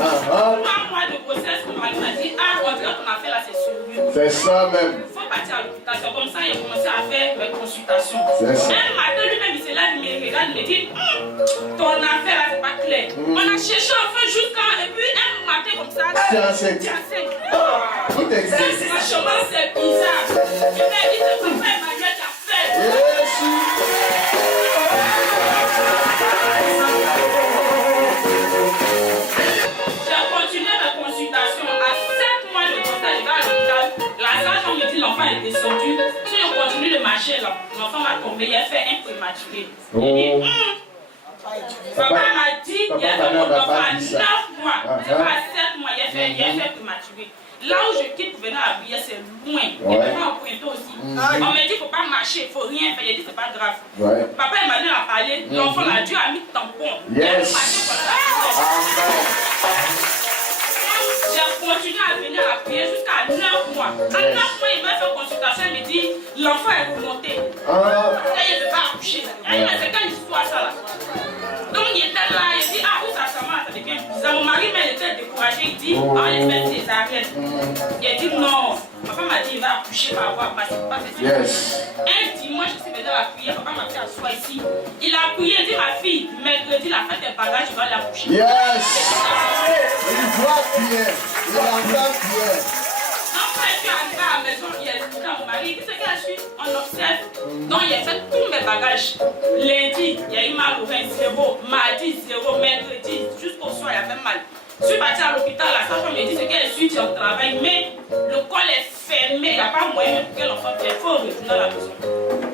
mois de grossesse, mon mari m'a dit, ah, on dirait qu'on a fait là, c'est sérieux. C'est ça même. Il faut partir à l'hôpital. C'est comme ça qu'il a commencé à faire mes consultations. Un matin, lui-même, il se lève, il me regarde, il me dit, ton affaire là, c'est pas clair. On a cherché enfin jusqu'à. Et puis, un matin comme ça. Tu es enceinte. Tu es enceinte. Tout existe. Franchement, c'est bizarre. Je vais dire, papa Emmanuel qui a fait. J'ai continué ma consultation. À 7 mois de contact, je vais à l'hôpital. La sage-femme me dit l'enfant est descendu. Si je continue de marcher, l'enfant va tomber. Il a fait un prématuré. Papa m'a dit, il y a mon enfant à 9 mois. C'est pas à 7 mois, il a fait prématuré. Là où je quitte pour venir à Brière, c'est loin. Il y a vraiment un pointeau aussi. On m'a dit, il ne faut pas marcher, il ne faut rien faire. Il a dit, c'est pas grave. Papa Emmanuel a parlé, l'enfant là, Dieu a mis tampon. J'ai continué à venir à prier jusqu'à 9 mois. À 9 mois, il m'a fait une consultation, il me dit, l'enfant est remonté. Et il ne peut pas accoucher. Il m'a fait quelle histoire ça là? Donc il était là, il dit, ah où ça commence, ça devient bizarre. Mon mari, mais il était découragé, il dit, ah il fait des arrêts. Il a dit non. Papa m'a dit, il va accoucher par avoir passé pas fait. Un dimanche, je suis venu à la prière, papa m'a fait asseoir ici. Il a prié, il dit, ma fille, mercredi, la fête des bagages, tu vas l'accoucher. Il voit bien, il entend bien. Après, je suis arrivé à la maison, il a expliqué à mon mari, il dit, c'est qu'elle suit, on observe. Donc, il a fait tous mes bagages. Lundi, il y a eu mal au rein, 0. Mardi, 0. Mercredi, jusqu'au soir, il y avait mal. Je suis partie à l'hôpital, la sage-femme me dit, c'est qu'elle suit, tu es au travail, mais le col est fermé, il n'y a pas moyen pour que l'enfant vienne. Il faut retourner à la maison.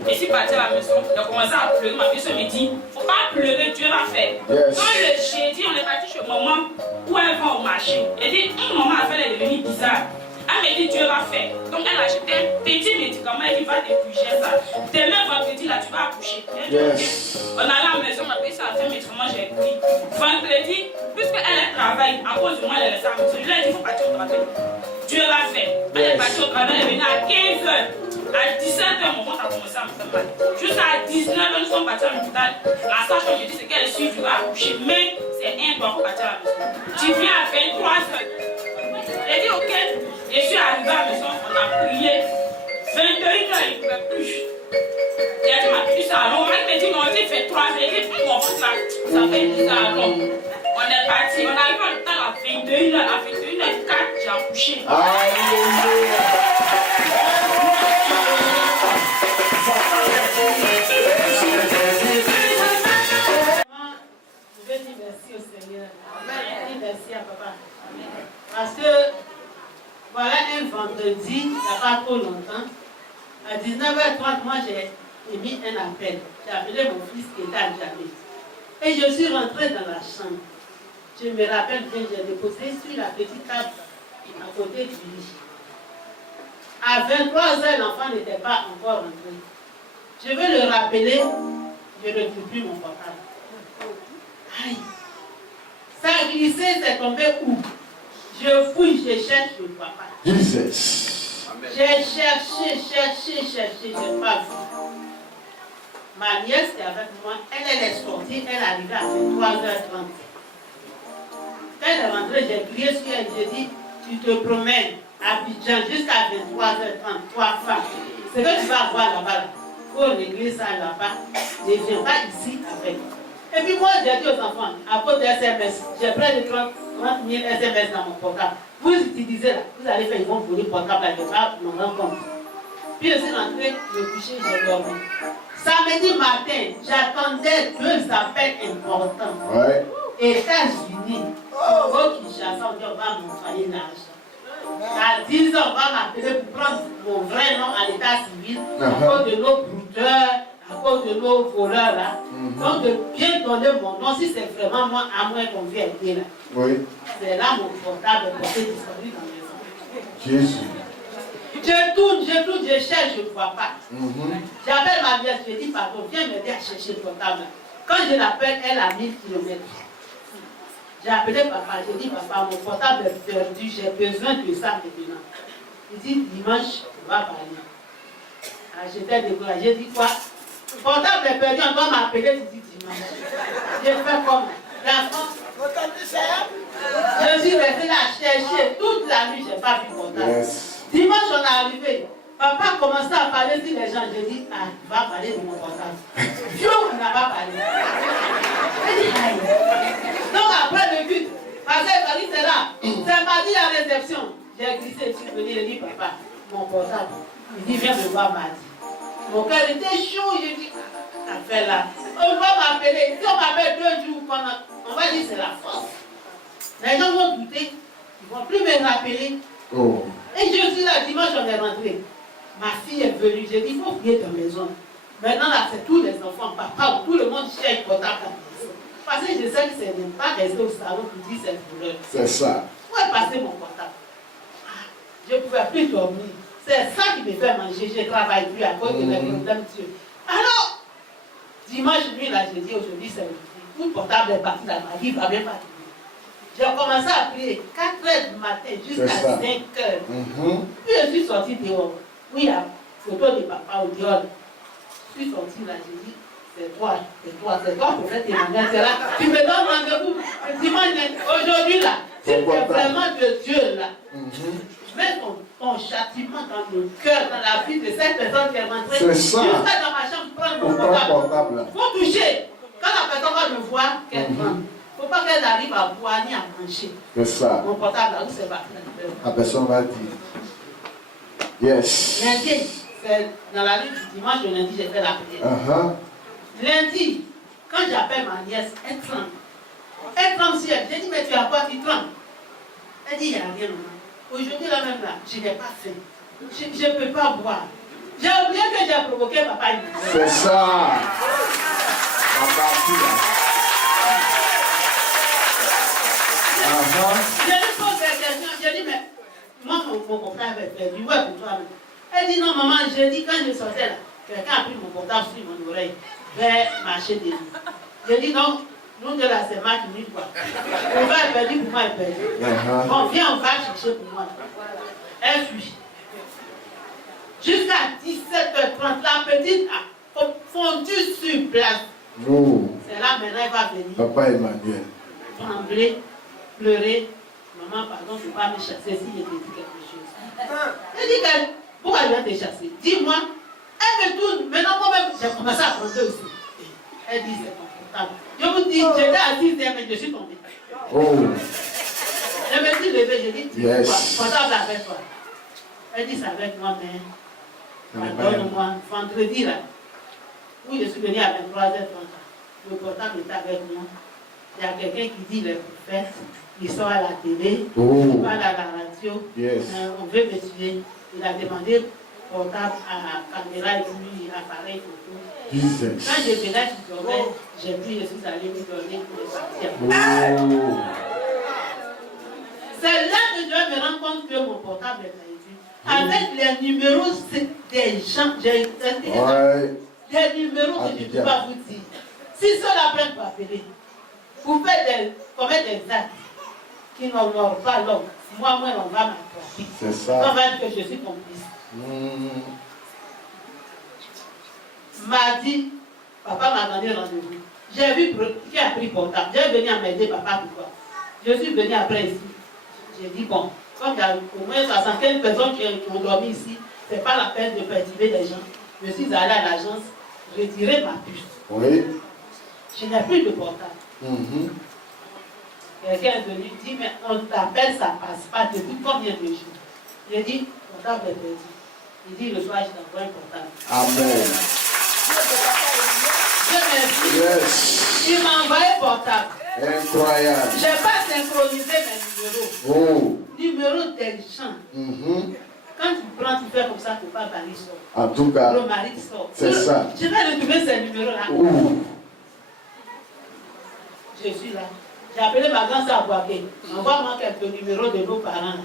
Et je suis partie à la maison, il a commencé à pleurer. Ma fille me dit, il ne faut pas pleurer, Dieu va faire. Donc, le jeudi, on est parti chez maman, où elle va au marché. Elle dit, maman, elle est devenue bizarre. Elle me dit Dieu va faire. Donc elle a acheté un petit médicament, elle dit va dépouiller ça. Demain vendredi là tu vas accoucher. On allait à la maison, ma fille ça a fait un médicament, j'ai pris. Vendredi, puisqu'elle travaille, à cause de moi elle est restée à la maison. Je lui ai dit il faut partir au travail. Dieu va faire. Elle est partie au travail, elle est venue à 15h. À 17h, mon ventre a commencé à me faire mal. Jusqu'à 19h, nous sommes partis à l'hôpital. La sage-femme me dit c'est qu'elle suit, tu vas accoucher. Mais c'est un doigt pour partir à la maison. Tu viens à 23h. J'ai dit ok. Je suis arrivé à la maison, on a prié. 21h, il ne pouvait plus. Il a dit, ma fille, ça long. Elle m'a dit, non, il fait 3 heures. Il dit, mon fils là, ça fait 10 ans long. On est parti, on est arrivé à l'hôpital à 21h. À 21h04, j'ai accouché. Je vais dire merci au Seigneur. Je dis merci à papa. Parce que voilà un vendredi, il n'y a pas trop longtemps. À 19h30, moi j'ai émis un appel. J'ai appelé mon fils qui était à Djamé. Et je suis rentrée dans la chambre. Je me rappelle bien, j'ai déposé sur la petite table à côté du lit. À 23h, l'enfant n'était pas encore rentré. Je vais le rappeler, je ne retrouve plus mon portable. Aïe! Ça a glissé, c'est tombé où? Je fouille, je cherche, je ne vois pas. Jesus. J'ai cherché, je n'ai pas vu. Ma nièce qui est avec moi, elle est sortie, elle est arrivée à 23h30. Quand elle est rentrée, j'ai crié sur elle, j'ai dit, tu te promènes à Abidjan jusqu'à 23h30, 3 femmes. C'est que tu vas voir là-bas. Il faut régler ça là-bas. Je ne viens pas ici avec. Et puis moi, j'ai dit aux enfants, à cause des SMS, j'ai près de 30 000 SMS dans mon portable. Vous utilisez là, vous allez faire, ils vont voler le portable, là, je ne vais pas m'en rendre compte. Puis je suis rentrée, me coucher, j'ai dormi. Samedi matin, j'attendais 2 appels importants. Ouais. États-Unis, au Kinshasa, on dit on va m'envoyer l'argent. À 10 ans, on va m'appeler pour prendre mon vrai nom à l'état civil, à cause de nos brouteurs, à cause de nos voleurs là. Donc de bien donner mon nom, si c'est vraiment moi, à moins qu'on vienne aider là. Oui. C'est là mon portable est porté disparu dans mes mains. Jésus. Je tourne, je cherche, je ne vois pas. J'appelle ma mère, je dis pardon, viens m'aider à chercher le portable. Quand je l'appelle, elle a 1000 km. J'ai appelé papa, j'ai dit papa, mon portable est perdu, j'ai besoin de ça maintenant. Il dit dimanche, on va parler. J'étais découragée, j'ai dit quoi? Le portable est perdu, on doit m'appeler, tu dis dimanche. J'ai fait comme l'enfant. Je suis restée là à chercher toute la nuit, je n'ai pas vu le portable. Dimanche, on est arrivé. Papa a commencé à parler sur les gens. J'ai dit, ah, il va parler de mon portable. Dieu, on n'a pas parlé. J'ai dit, aïe. Donc après le but, parce que c'est là, réception, j'ai glissé ici, venu, il dit, papa, mon portable. Il dit, viens me voir mardi. Mon cœur était chaud, j'ai dit, affaire là. On va m'appeler, si on m'appelle 2 jours, on va dire c'est la force. Les gens vont douter, ils ne vont plus me rappeler. Oh. Et je suis là, dimanche, on est rentré. Ma fille est venue, j'ai dit, il faut prier ta maison. Maintenant, là, c'est tous les enfants, papa, tout le monde cherche portable à la maison. Parce que je sais que c'est ne pas rester au salon pour dire c'est pour eux. C'est ça. Où est passé mon portable? Je ne pouvais plus dormir. C'est ça qui me fait manger. Je ne travaille plus à cause de mes problèmes. Alors, dimanche nuit, là, j'ai dit aujourd'hui, c'est tout le portable est parti dans ma vie, il ne va même pas trouver. J'ai commencé à prier 4h du matin jusqu'à 5h. Puis je suis sortie dehors. Oui, il y a photo de papa au dehors. Je suis sortie là, j'ai dit, c'est toi pour faire témoignage. C'est là. Tu me donnes rendez-vous dimanche. Aujourd'hui là, si c'est vraiment de Dieu là, mets ton châtiment dans le cœur, dans la vie de cette personne qui est rentrée. C'est ça. Juste dans ma chambre, prendre mon portable. Il faut toucher. Quand la personne va me voir, qu'elle prend. Il ne faut pas qu'elle arrive à boire ni à manger. C'est ça. Mon portable là, où c'est parti? La personne va dire. Yes. Lundi, c'est dans la nuit du dimanche au lundi, j'ai fait la prière. Lundi, quand j'appelle ma nièce, elle tremble. Elle tremble si elle. J'ai dit, mais tu as quoi qui tremble? Elle dit, il n'y a rien, maman. Aujourd'hui, là même là, je n'ai pas faim. Je ne peux pas boire. J'ai oublié que j'ai provoqué papa. C'est ça. En partie là. Je lui pose des questions. J'ai dit, mais moi, mon frère avait perdu. Ouais, pour toi. Elle dit, non, maman, j'ai dit, quand je sortais là, quelqu'un a pris mon portable sur mon oreille, vers marcher des nuits. J'ai dit, non, nous de là, c'est match nuit, quoi. Mon frère est perdu, pour moi, il est perdu. Bon, viens, on va chercher pour moi. Elle fuit. Jusqu'à 17h30, la petite a fondu sur place. C'est là, maintenant, elle va venir. Papa Emmanuel. Trembler, pleurer. Maman, pardon, je ne peux pas me chasser si je te dis quelque chose. Elle dit qu'elle, pourquoi elle vient te chasser? Dis-moi. Elle me tourne. Maintenant, moi-même, j'ai commencé à prendre aussi. Elle dit, c'est confortable. Je vous dis, j'étais assise derrière, mais je suis tombée. Je me suis levée, je dis, tu vois, portable avec toi. Elle dit, c'est avec moi, mais pardonne-moi. Vendredi, là, où je suis venue à 23h30, le portable est avec moi. Il y a quelqu'un qui dit, les prophètes, il sort à la télé, il parle à la radio, on veut me tuer. Il a demandé portable à caméra et puis appareil photo. Quand je venais, je dormais, j'ai pris, je suis allée me donner pour les partir. C'est là que je me rends compte que mon portable est perdu. Avec les numéros des gens, j'ai des numéros que je ne peux pas vous dire. Si ceux-là prennent pour appeler, vous faites commettre des actes qui n'honorent pas l'homme. Moi-même, on va m'attraper. C'est ça. On va dire que je suis complice. Mardi, papa m'a donné rendez-vous. J'ai vu qui a pris portable. J'ai venu à m'aider, papa, pourquoi? Je suis venu après ici. J'ai dit, bon, comme il y a au moins 75 personnes qui ont dormi ici, ce n'est pas la peine de perturber les gens. Je suis allé à l'agence, retirer ma puce. Oui. Je n'ai plus de portable. Quelqu'un est venu dire, mais on t'appelle, ça ne passe pas depuis combien de jours? J'ai dit, portable est perdu. Il dit, le soir, je t'envoie un portable. Amen. Je merci. Il m'a envoyé portable. Incroyable. Je n'ai pas synchronisé mes numéros. Numéro des gens. Quand tu prends, tu fais comme ça pour pas mari sort. En tout cas, le mari sort. C'est ça. Je vais retrouver ces numéros-là. Je suis là. J'ai appelé ma grande-sœur à Boaké. Envoie-moi quelques numéros de nos parents.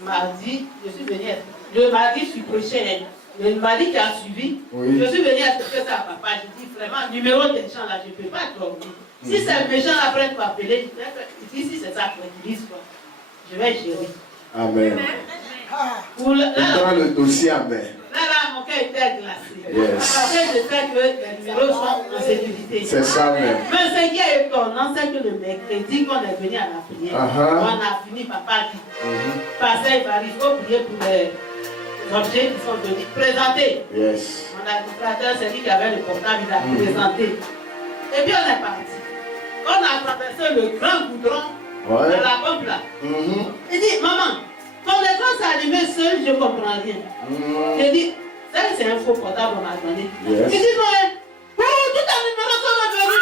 Mardi, je suis venue. Le mardi, je suis prêché. Le mardi qui a suivi, je suis venue à ce que ça à papa. Je dis vraiment, numéro des gens là, je ne peux pas dormir. Si c'est méchant après pour appeler, si c'est ça pour qu'ils disent quoi, je vais gérer. Amen. Dans le dossier, amen. Là, mon cœur était glacé. Après, je sais que les numéros sont en sécurité. C'est ça même. Mais ce qui est étonnant, c'est que le mercredi, quand on est venu à la prière, on a fini, papa dit, passer, il faut prier pour les objets qui sont venus présenter. Mon administrateur, c'est lui qui avait le portable, il a présenté. Et puis on est parti. On a traversé le grand goudron Ouais. Dans la pompe là. Il dit, maman, ton écran s'est allumé seul, je ne comprends rien. J'ai dit, ça c'est un faux portable, on m'a donné. Yes. Il dit, non, tout un numéro qu'on a donné.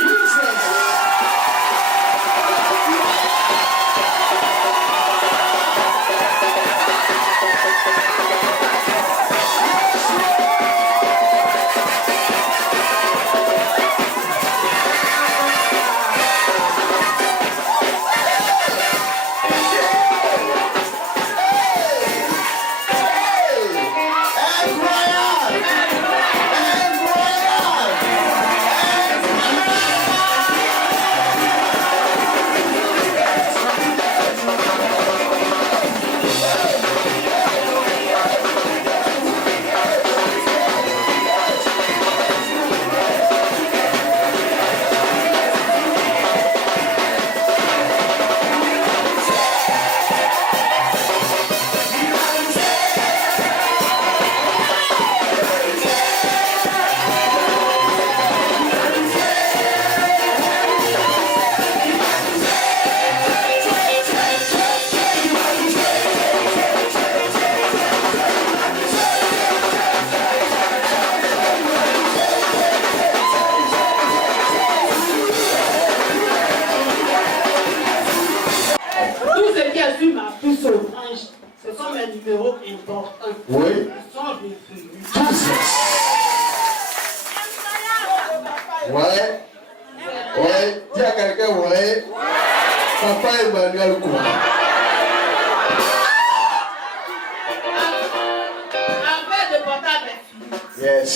Ce sont mes numéros importants. Oui. Ils sont revenus. Ouais. Ouais. Dis à quelqu'un, ouais. Papa Emmanuel Kouma. Après de portable fini. Yes.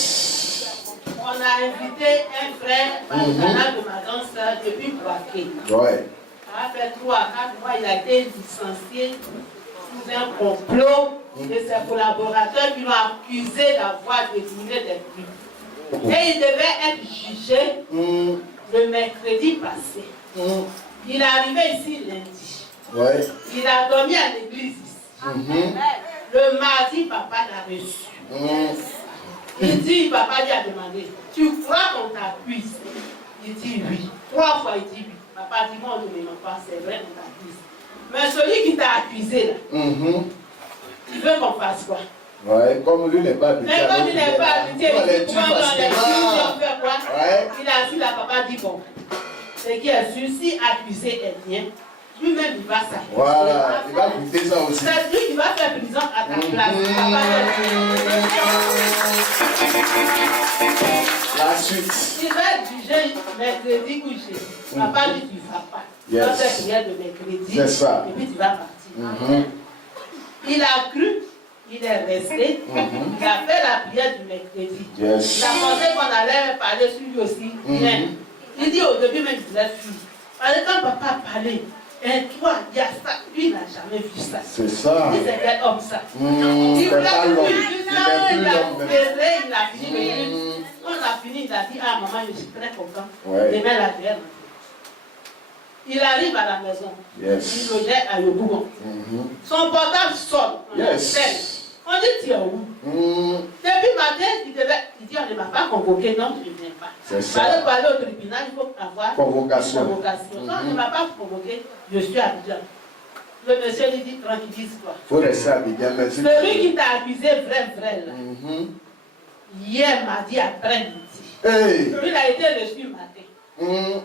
On a invité un frère, Bastana de ma grande soeur, depuis Boaké. Ouais. Ça a fait 3 à 4 mois, il a été licencié sous un complot de ses collaborateurs qui l'ont accusé d'avoir détourné des prix. Et il devait être jugé le mercredi passé. Il est arrivé ici lundi. Ouais. Il a dormi à l'église ici. Le mardi, papa l'a reçu. Il dit, papa lui a demandé, tu crois qu'on t'accuse? Il dit oui. 3 fois, il dit oui. Papa dit, moi, on ne me ment pas, c'est vrai, on t'accuse. Mais celui qui t'a accusé, là, il veut qu'on fasse quoi? Ouais, comme lui n'est pas habitué. Mais comme il n'est pas habitué, il fait quoi? Ouais. Il a su, la papa dit, bon, ce qui est sûr, si accusé est bien, lui-même, il va s'acquitter. Voilà, il va goûter ça aussi. C'est lui qui va faire prison à ta place. La suite. Il va être jugé mercredi ou jeudi. Papa dit, tu ne vas pas. Yes. Tu vas faire prière de mercredi. C'est ça. Et puis tu vas partir. Il a cru, il est resté. Il a fait la prière du mercredi. Yes. Il a pensé qu'on allait parler sur lui aussi. Bien. Il dit au début même, il a fui. Parce que quand papa parlait, toi, il y a ça. Lui, il n'a jamais vu ça. C'est ça. Il s'est fait comme ça. C'est pas l'homme. Il a fait, il a fini. Quand on a fini, il a dit, ah maman, je suis très content. Ouais. Demain la guerre. Il arrive à la maison. Yes. Il logeait à Yobougon. Son portable sonne. Yes. On dit, tu es où? Depuis matin, il dit, on ne m'a pas convoqué. Non, je ne viens pas. C'est ça. Pour aller au tribunal, il faut avoir Convocation. Non, on ne m'a pas convoqué. Je suis à Abidjan. Le monsieur lui dit, tranquillise-toi. Il faut rester à Abidjan. Celui qui t'a accusé, vrai, là. Hier, mardi, après-midi. Hey. Il a été reçu matin.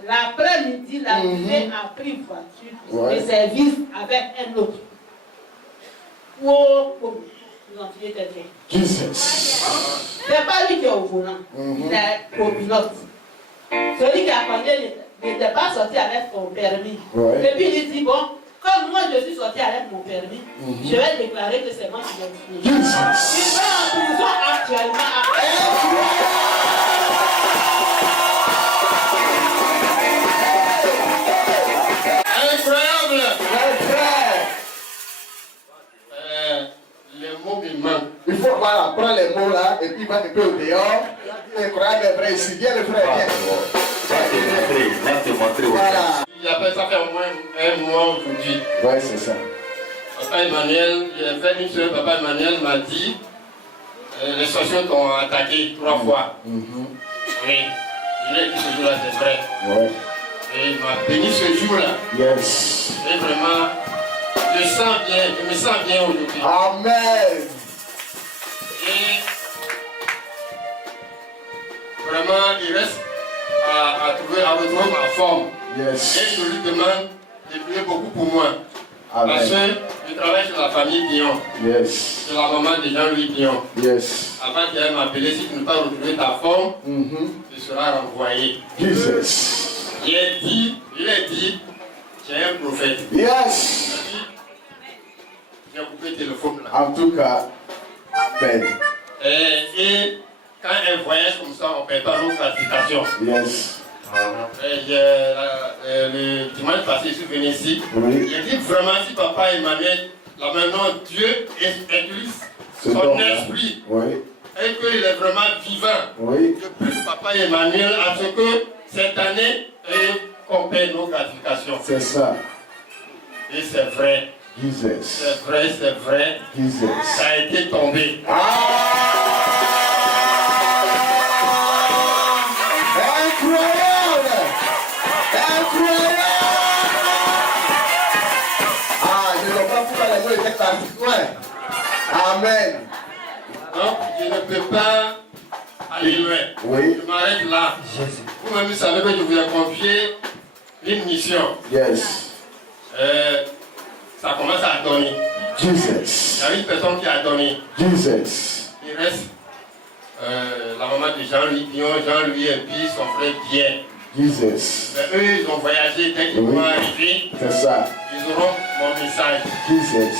L'après-midi, l'accusé a pris une voiture de service avec un autre. Ils ont tué quelqu'un. C'est pas lui qui est au volant. Il est au pilote. Celui qui a conduit n'était pas sorti avec son permis. Et puis il dit, bon, comme moi je suis sorti avec mon permis, je vais déclarer que c'est moi qui l'ai tué. Il va en prison actuellement. Incroyable! Les mots me manquent. Il faut voilà, prendre les mots là et puis il va un peu au dehors. Incroyable, vrai ici. Viens le frère, viens. Voilà. Il appelle ça fait au moins un mois aujourd'hui. Ouais, c'est ça. Papa Emmanuel, j'ai fait une seule, Papa Emmanuel m'a dit les stations t'ont attaqué 3 fois. Oui. Il est dit ce jour-là, c'est vrai. Ouais. Et il m'a béni ce jour-là. Yes. Et vraiment, je me sens bien aujourd'hui. Amen. Et vraiment, il reste à retrouver ma forme. Yes. Et je lui demande de prier beaucoup pour moi. Amen. Parce que je travaille sur la famille Dion. Yes. C'est la maman de Jean-Louis Dion. Yes. Avant qu'elle m'appelle, si tu ne peux pas retrouver ta forme, tu seras renvoyé. Jesus. Il a dit, j'ai un prophète. Yes. J'ai coupé le téléphone là. En tout cas, amen. Et quand un voyage comme ça, on ne paye pas nos gratifications. Yes. Le dimanche passé, je suis venu ici. Oui. J'ai dit vraiment, si papa Emmanuel, là maintenant, Dieu utilise son esprit. Oui. Et qu'il est vraiment vivant. Oui. Je prie papa Emmanuel à ce que cette année, qu'on paye nos gratifications. C'est ça. Et c'est vrai. Jesus. C'est vrai, c'est vrai. Jesus. Ça a été tombé. Incroyable! Incroyable! Ah, je ne comprends pas pourquoi les gens étaient partis. Ouais. Amen. Donc, je ne peux pas aller loin. Oui. Je m'arrête là. Vous-même, vous savez que je vous ai confié une mission. Yes. Ça commence à donner. Jesus. Il y a une personne qui a donné. Jesus. Il reste la maman de Jean-Louis Dion, Jean-Louis et puis son frère Pierre. Jesus. Mais eux, ils ont voyagé dès qu'ils vont arriver. C'est ça. Ils auront mon message. Jesus.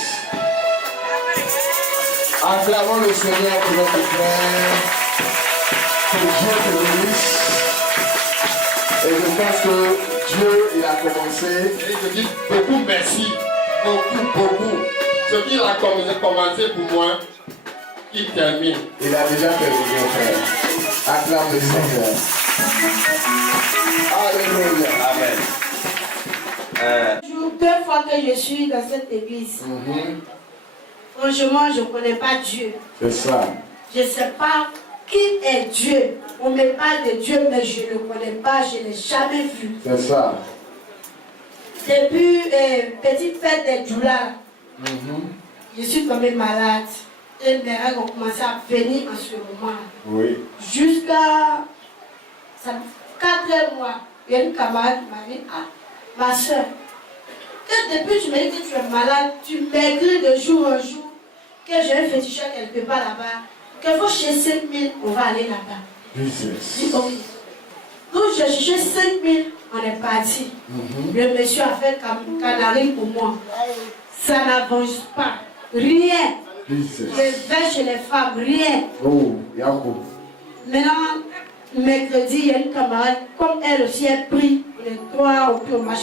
Acclamons le Seigneur pour notre frère. Que Dieu te bénisse. Et je pense que Dieu, il a commencé. Et je dis beaucoup merci. Beaucoup. Ce qu'il a commencé pour moi, il termine. Il a déjà terminé, frère. Acclame le Seigneur. Alléluia. Amen. Deux fois que je suis dans cette église, franchement, je ne connais pas Dieu. C'est ça. Je ne sais pas qui est Dieu. On me parle de Dieu, mais je ne le connais pas, je ne l'ai jamais vu. C'est ça. Depuis petite fête des Djoula, je suis tombée malade. Et mes règles ont commencé à venir en ce moment. Oui. Jusqu'à 4 mois, il y a une camarade qui m'a dit, ah, ma soeur, que depuis que tu me dis que tu es malade, tu maigris de jour en jour, que j'ai un féticheur quelque part là-bas, qu'il faut chercher 5 000, on va aller là-bas. Je dis, ok. Donc j'ai cherché 5 000, on est parti. Le monsieur a fait canari pour moi. Ça n'avance pas. Rien. Je vais chez les femmes, rien. Oh, Yahoo. Maintenant, mercredi, il y a une camarade, comme elle aussi est pris les 3 au plus au match.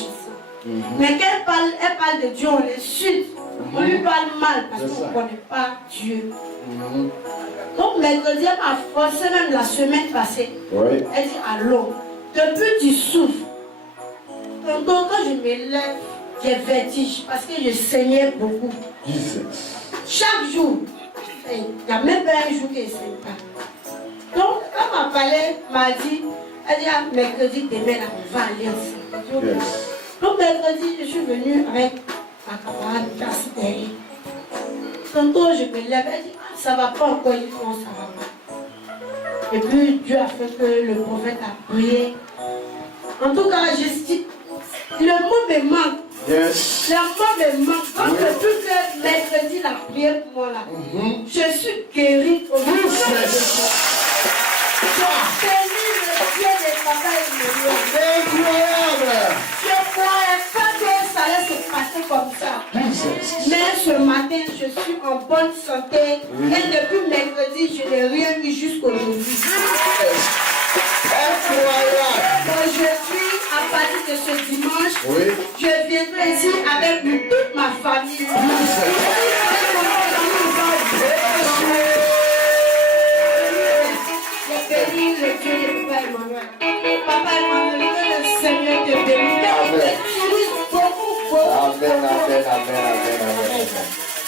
Mais quand elle parle de Dieu, on est sud. On lui parle mal parce qu'on ne connaît pas Dieu. Donc mercredi, elle m'a forcé même la semaine passée. Oui. Elle dit, allons, depuis tu souffres. Donc quand je me lève, j'ai vertige parce que je saignais beaucoup. Chaque jour, il n'y a même pas un jour que je ne saigne pas. Donc, quand ma palais m'a dit, elle dit, ah, mercredi, demain, on va aller ensemble. Donc, mercredi, je suis venue avec ma camarade assis derrière. Tantôt, je me lève, elle dit, ah, ça ne va pas encore, il dit, non, ça ne va pas. Et puis, Dieu a fait que le prophète a prié. En tout cas, je dis, le mot me manque. Yes. Le mot me manque. Donc, depuis que mercredi, la prière pour moi là, je suis guérie au bout de je bénis le Dieu des papas et de Incroyable. je ne croyais pas que ça allait se passer comme ça. Mais ce matin, je suis en bonne santé. Et depuis mercredi, je n'ai rien eu jusqu'aujourd'hui. Incroyable. Aujourd'hui, à partir de ce dimanche, je viendrai ici avec toute ma famille. Je bénis le Dieu de Papa Emmanuel. Papa Emmanuel, que le Seigneur te bénisse. Que tu t'utilises beaucoup. Amen.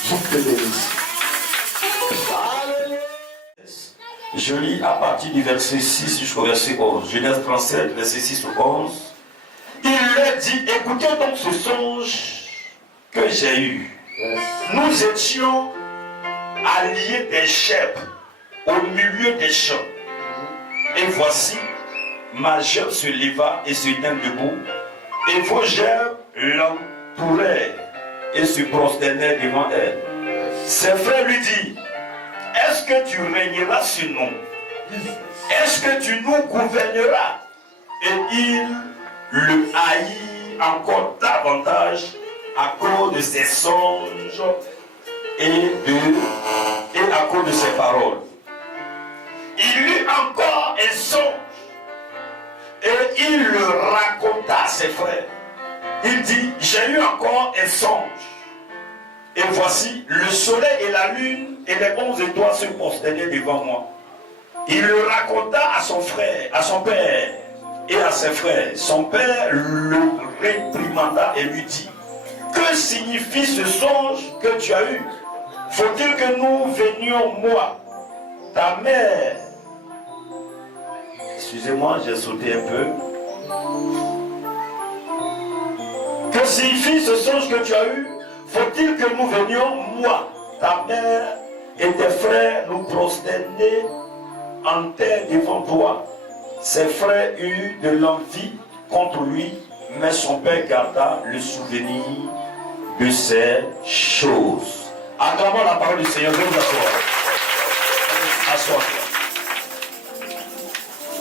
Je te bénisse. Je lis à partir du verset 6 jusqu'au verset 11. Genèse 37, verset 6 au 11. il leur dit, écoutez donc ce songe que j'ai eu. Nous étions alliés des chèvres au milieu des champs. Et voici, ma geôle se leva et se tint debout, et vos geôles l'entourèrent et se prosternèrent devant elle. Ses frères lui disent, est-ce que tu régneras sur nous? Est-ce que tu nous gouverneras? Et il le haït encore davantage à cause de ses songes et à cause de ses paroles. Il eut encore un songe et il le raconta à ses frères. Il dit, j'ai eu encore un songe. Et voici, le soleil et la lune et les 11 étoiles se prosternaient devant moi. Il le raconta à son frère, à son père et à ses frères. Son père le réprimanda et lui dit, que signifie ce songe que tu as eu? Faut-il que nous venions, moi, ta mère? Excusez-moi, j'ai sauté un peu. Que signifie ce songe que tu as eu? Faut-il que nous venions, moi, ta mère et tes frères, nous prosterner en terre devant toi? Ses frères eurent de l'envie contre lui, mais son père garda le souvenir de ces choses. Acclamons la parole du Seigneur. Je vais vous asseoir. Asseoir-toi.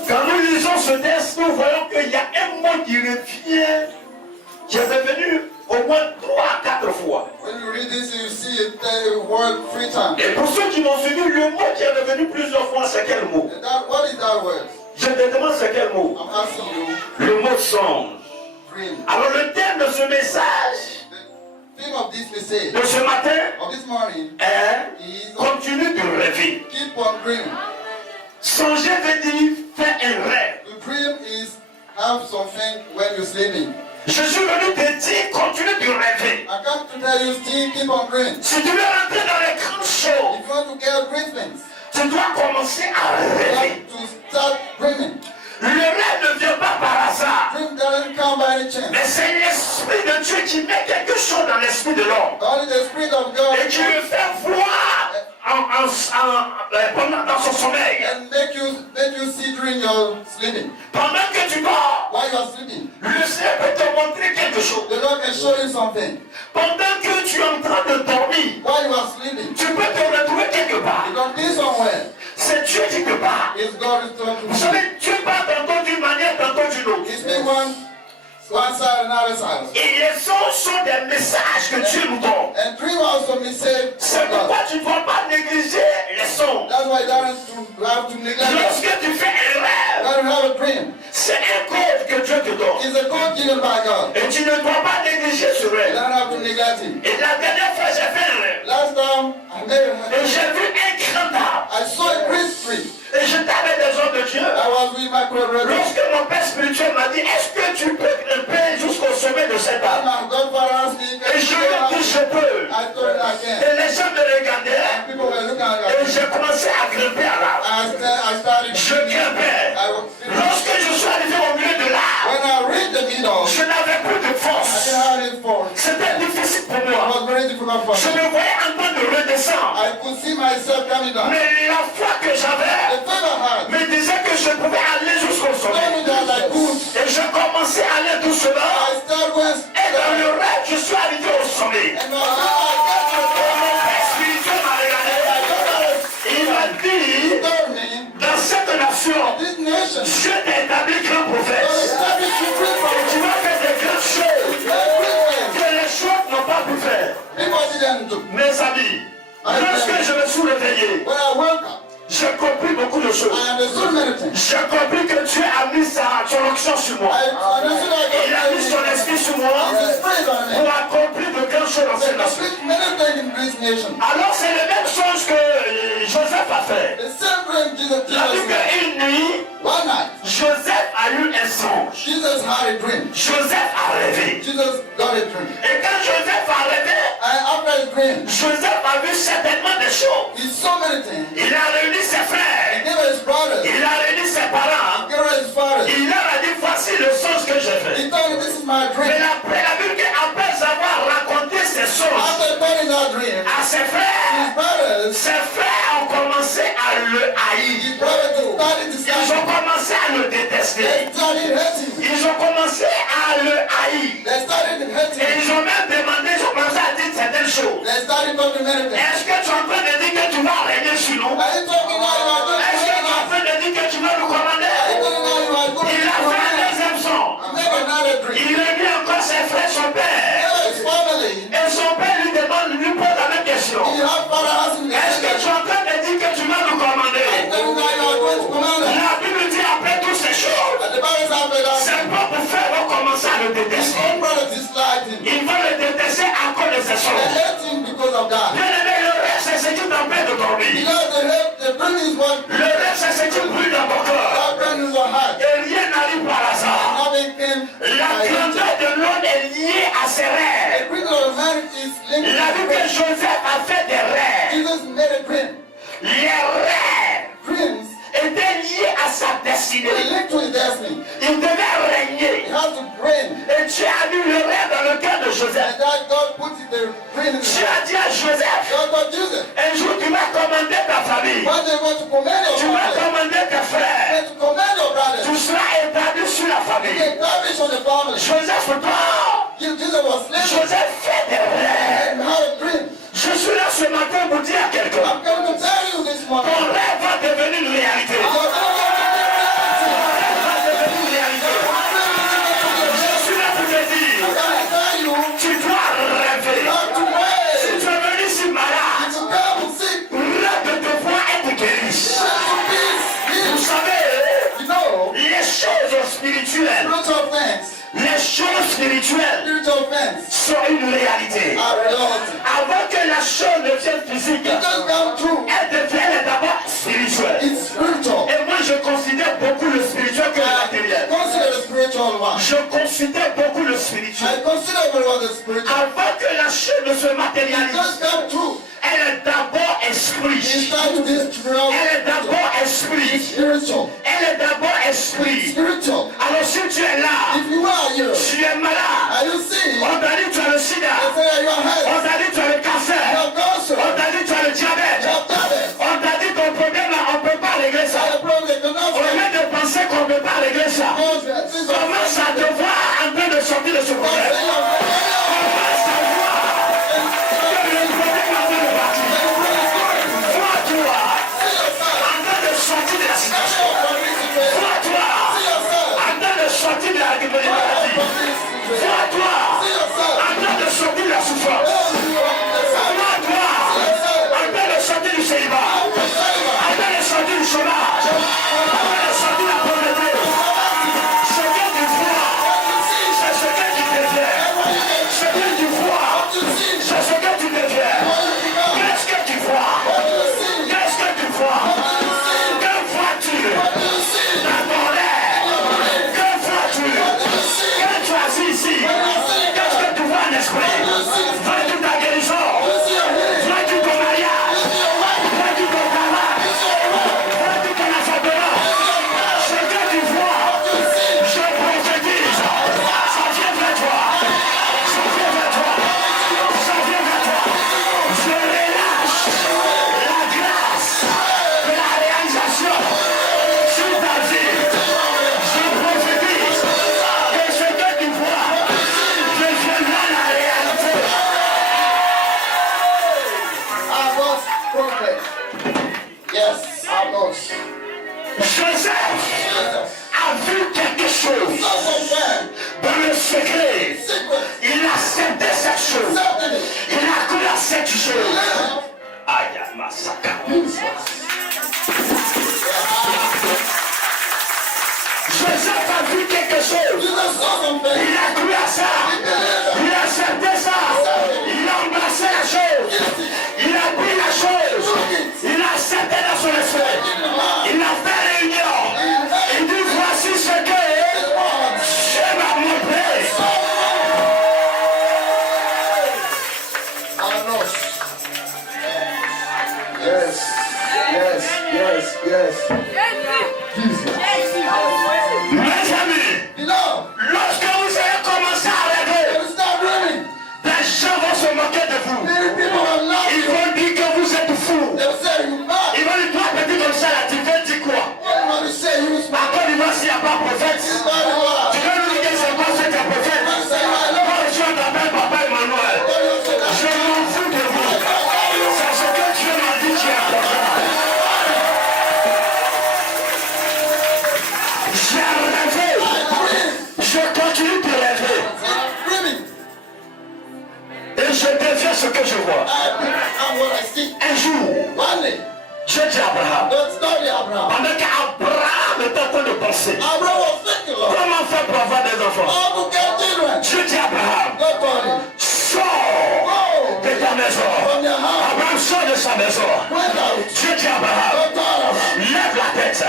Quand nous lisons ce texte, nous voyons qu'il y a un mot qui revient, qui est revenu au moins 3 à 4 fois. When you read this, you see the word 3 times. Et pour ceux qui m'ont suivi, le mot qui est revenu plusieurs fois, c'est quel mot? What is that word? Je te demande c'est quel mot? I'm asking you. Le mot songe. Dream. Alors le thème de ce message, The theme of this message, de ce matin, of this morning, est continue de rêver. Keep on dreaming. Songer veut dire faire un rêve. To dream is have something when you're sleeping. Je suis venu te dire, continue de rêver. I come to tell you, still keep on dreaming. Si tu veux rentrer dans les grandes choses, if you want to get great things, tu dois commencer à rêver. you have to start dreaming. Le rêve ne vient pas par hasard. Dream doesn't come by any chance. Mais c'est l'Esprit de Dieu qui met quelque chose dans l'esprit de l'homme. Only the Spirit of God Et qui le fait voir pendant dans son sommeil. and make you see during your sleeping. Pendant que tu dors, While you are sleeping, le Seigneur peut te montrer quelque chose. the Lord can show you something. Pendant que tu es en train de dormir, While you are sleeping, tu peux te retrouver quelque part. you can be somewhere. C'est Dieu qui te parle. It's God who's talking Vous to you. savez, Dieu parle tantôt d'une manière, tantôt d'une autre. He speaks one side and another side. Et les songes sont des messages que Dieu nous donne. And dream also message. C'est pourquoi tu ne dois pas négliger les songes. That's why you have to neglect it. Lorsque tu fais un rêve, When you have a dream, c'est un code que Dieu te donne. it's a code given by God. Et tu ne dois pas négliger ce You rêve. don't have to neglect it. Et la dernière fois, j'ai fait un rêve. Last time I made Et j'ai vu un grand arbre. I saw a great tree. Et j'étais avec des hommes de Dieu. I was with my brother. Lorsque mon père spirituel m'a dit, est-ce que tu peux grimper jusqu'au sommet de cet arbre? My godfather asked me, Et je lui ai dit, je peux. I told him I can. Et les gens me regardaient. And people were looking at Et me. j'ai commencé à grimper à l'arbre. I started. Je grimpais. Lorsque je suis arrivé au milieu de l'arbre, When I reached the middle, je n'avais plus de I force. didn't have any force. C'était difficile pour It moi. was very difficult for Je me. me voyais en train de redescendre. I could see myself coming down. Mais la foi que j'avais The faith I had me disait que je pouvais aller jusqu'au told sommet. me that I could. Et je commençais à aller doucement. I started going Et dans le rêve, je suis arrivé au sommet. and I got to the Et mon père spirituel m'a regardé. Et il m'a dit, told me, dans cette nation, this nation, Dieu t'a établi grand prophète. God established you free from Et tu vas faire des grandes choses everything. que les choses n'ont pas pu faire. People didn't do. Mes amis, lorsque je me suis réveillé, When I woke up, j'ai compris beaucoup de choses. I understood many things. J'ai compris que Dieu a mis son onction sur moi. I understood that Et il a mis son esprit sur moi His spirit on me. pour accomplir de grandes choses dans cette I nation. speak many things in this nation. Alors c'est la même chose que Joseph a fait. The same dream Jesus Il a dit had. qu'une nuit, One night, Joseph a eu un songe. Jesus had a dream. Joseph a rêvé. Jesus got a dream. Et quand Joseph a rêvé, And after his dream, Joseph a vu certainement des choses. he saw many things. Il a réuni ses He frères. gave his brothers. Il a réuni ses parents. He gave his fathers. Il leur a dit, voici le songe que j'ai fait. He told me, this is my dream. Mais la Bible dit, après avoir raconté ces choses After telling that dream, à ses his frères brothers, ont commencé à le haïr. his brothers started Ils discussing. ont commencé à le détester. They started hating. Ils ont commencé à le haïr. They started Et hating. ils ont même demandé, ils ont commencé à dire certaines choses. They started complimenting them. Est-ce que tu es en train de dire que tu vas régner sur nous? Are you talking now? You are going Est-ce que tu es en train de dire que tu vas nous commander? Are you talking now? You are going Il a fait un deuxième son. Make another dream. Il réunit encore ses frères, son père. His family. Et son père lui demande, lui pose la même question. He has father asking the Est-ce que tu es en train de dire que tu vas nous commander? Telling now you are going to command us. La Bible dit après toutes ces choses, And the Bible says after that, ses propres frères vont commencer à le his détester. own brothers disliked him. Ils vont le détester à cause de ces They choses. hate him because of that. Bien aimé, le rêve c'est ce qui t'empêche de dormir. Because the dream is what Le rêve c'est ce qui brûle dans ton cœur. that dream is what heart. Et rien n'arrive par hasard. Nothing came. La grandeur de l'homme est liée à ses The rêves. greatness of man is linked Il a vu to que dreams. Joseph a fait des rêves. Jesus made a dream. Les rêves Dreams étaient liés à sa destinée. were linked to his destiny. Il devait He régner. has to reign. Et Dieu a mis le rêve dans le cœur de Joseph. And that God put the dream in his Dieu heart. a dit à Joseph, God told Jesus, un jour tu vas commander ta famille. one day want to command Tu your vas family. commander tes frères. Want to command your Tu brothers. seras établi sur la Be famille. established on the family. Joseph dort. Jesus was sleeping Joseph fait des rêves. and had a dream. Je suis là ce matin pour dire à quelqu'un, I'm going to tell you this ton morning. rêve va devenir une réalité. Your Ton rêve va devenir une réalité. Je suis là pour te dire, tu dois rêver. Si tu es venu ici malade, rêve de devoir être guéri. Vous savez, les choses spirituelles, les choses spirituelles sont une réalité. Avant que la chose devienne physique, elle devient d'abord spirituelle. Et moi je considère beaucoup le spirituel que le matériel. Je considère beaucoup le spirituel. Avant que la chose ne se matérialise, elle est d'abord esprit. Elle est d'abord esprit. Elle est d'abord esprit. Alors si tu es là, tu es malade, on t'a dit tu as le sida, on t'a dit tu as le cancer, on t'a dit tu as le diabète, on t'a dit ton problème là, on ne peut pas régler ça. Au lieu de penser qu'on ne peut pas régler ça, commence à te voir en train de sortir de ce problème. Commence à voir que le problème est en train de partir. Vois-toi en train de sortir de la situation. Vois-toi en train de sortir de la maladie. Vois-toi en train de sortir de la souffrance. Vois-toi en train de sortir du célibat. En train de sortir du chômage. En train de sortir de la pauvreté. Ce que tu vois, c'est ce que tu deviens. Ce que tu vois, c'est ce que tu deviens. Qu'est-ce que tu vois? Qu'est-ce que tu vois? Que vois-tu dans ton rêve? Que vois-tu? Que tu as ici? Qu'est-ce que tu vois en esprit? Vois-tu ta guérison? Vois-tu ton mariage? Vois-tu ton travail? Vois-tu ton affrontement? Ce que tu vois, je prophétise, ça vient vers toi. Ça vient vers toi. Ça vient vers toi. Je relâche la grâce de la réalisation sur ta vie. Je prophétise que ce que tu vois deviendra la réalité. Amos prophet. Yes, Amos. Joseph a vu quelque chose dans le secret. Il a accepté cette chose. Il a cru à cette chose. Aïe, massacre. Joseph a vu quelque chose. Il a cru à ça. Il a accepté ça. Il a embrassé la chose. Il a pris la chose. Il a accepté dans son esprit. Il a fait réunion. Il dit voici ce que Dieu m'a montré. Amos. Yes, yes, yes, yes. Jesus. Mes amis, lorsque vous avez ce que je vois. Un jour, Dieu dit à Abraham, pendant qu'Abraham était en train de penser, comment faire pour avoir des enfants? Dieu dit à Abraham, sors de ta maison. Abraham sort de sa maison. Dieu dit à Abraham, lève la tête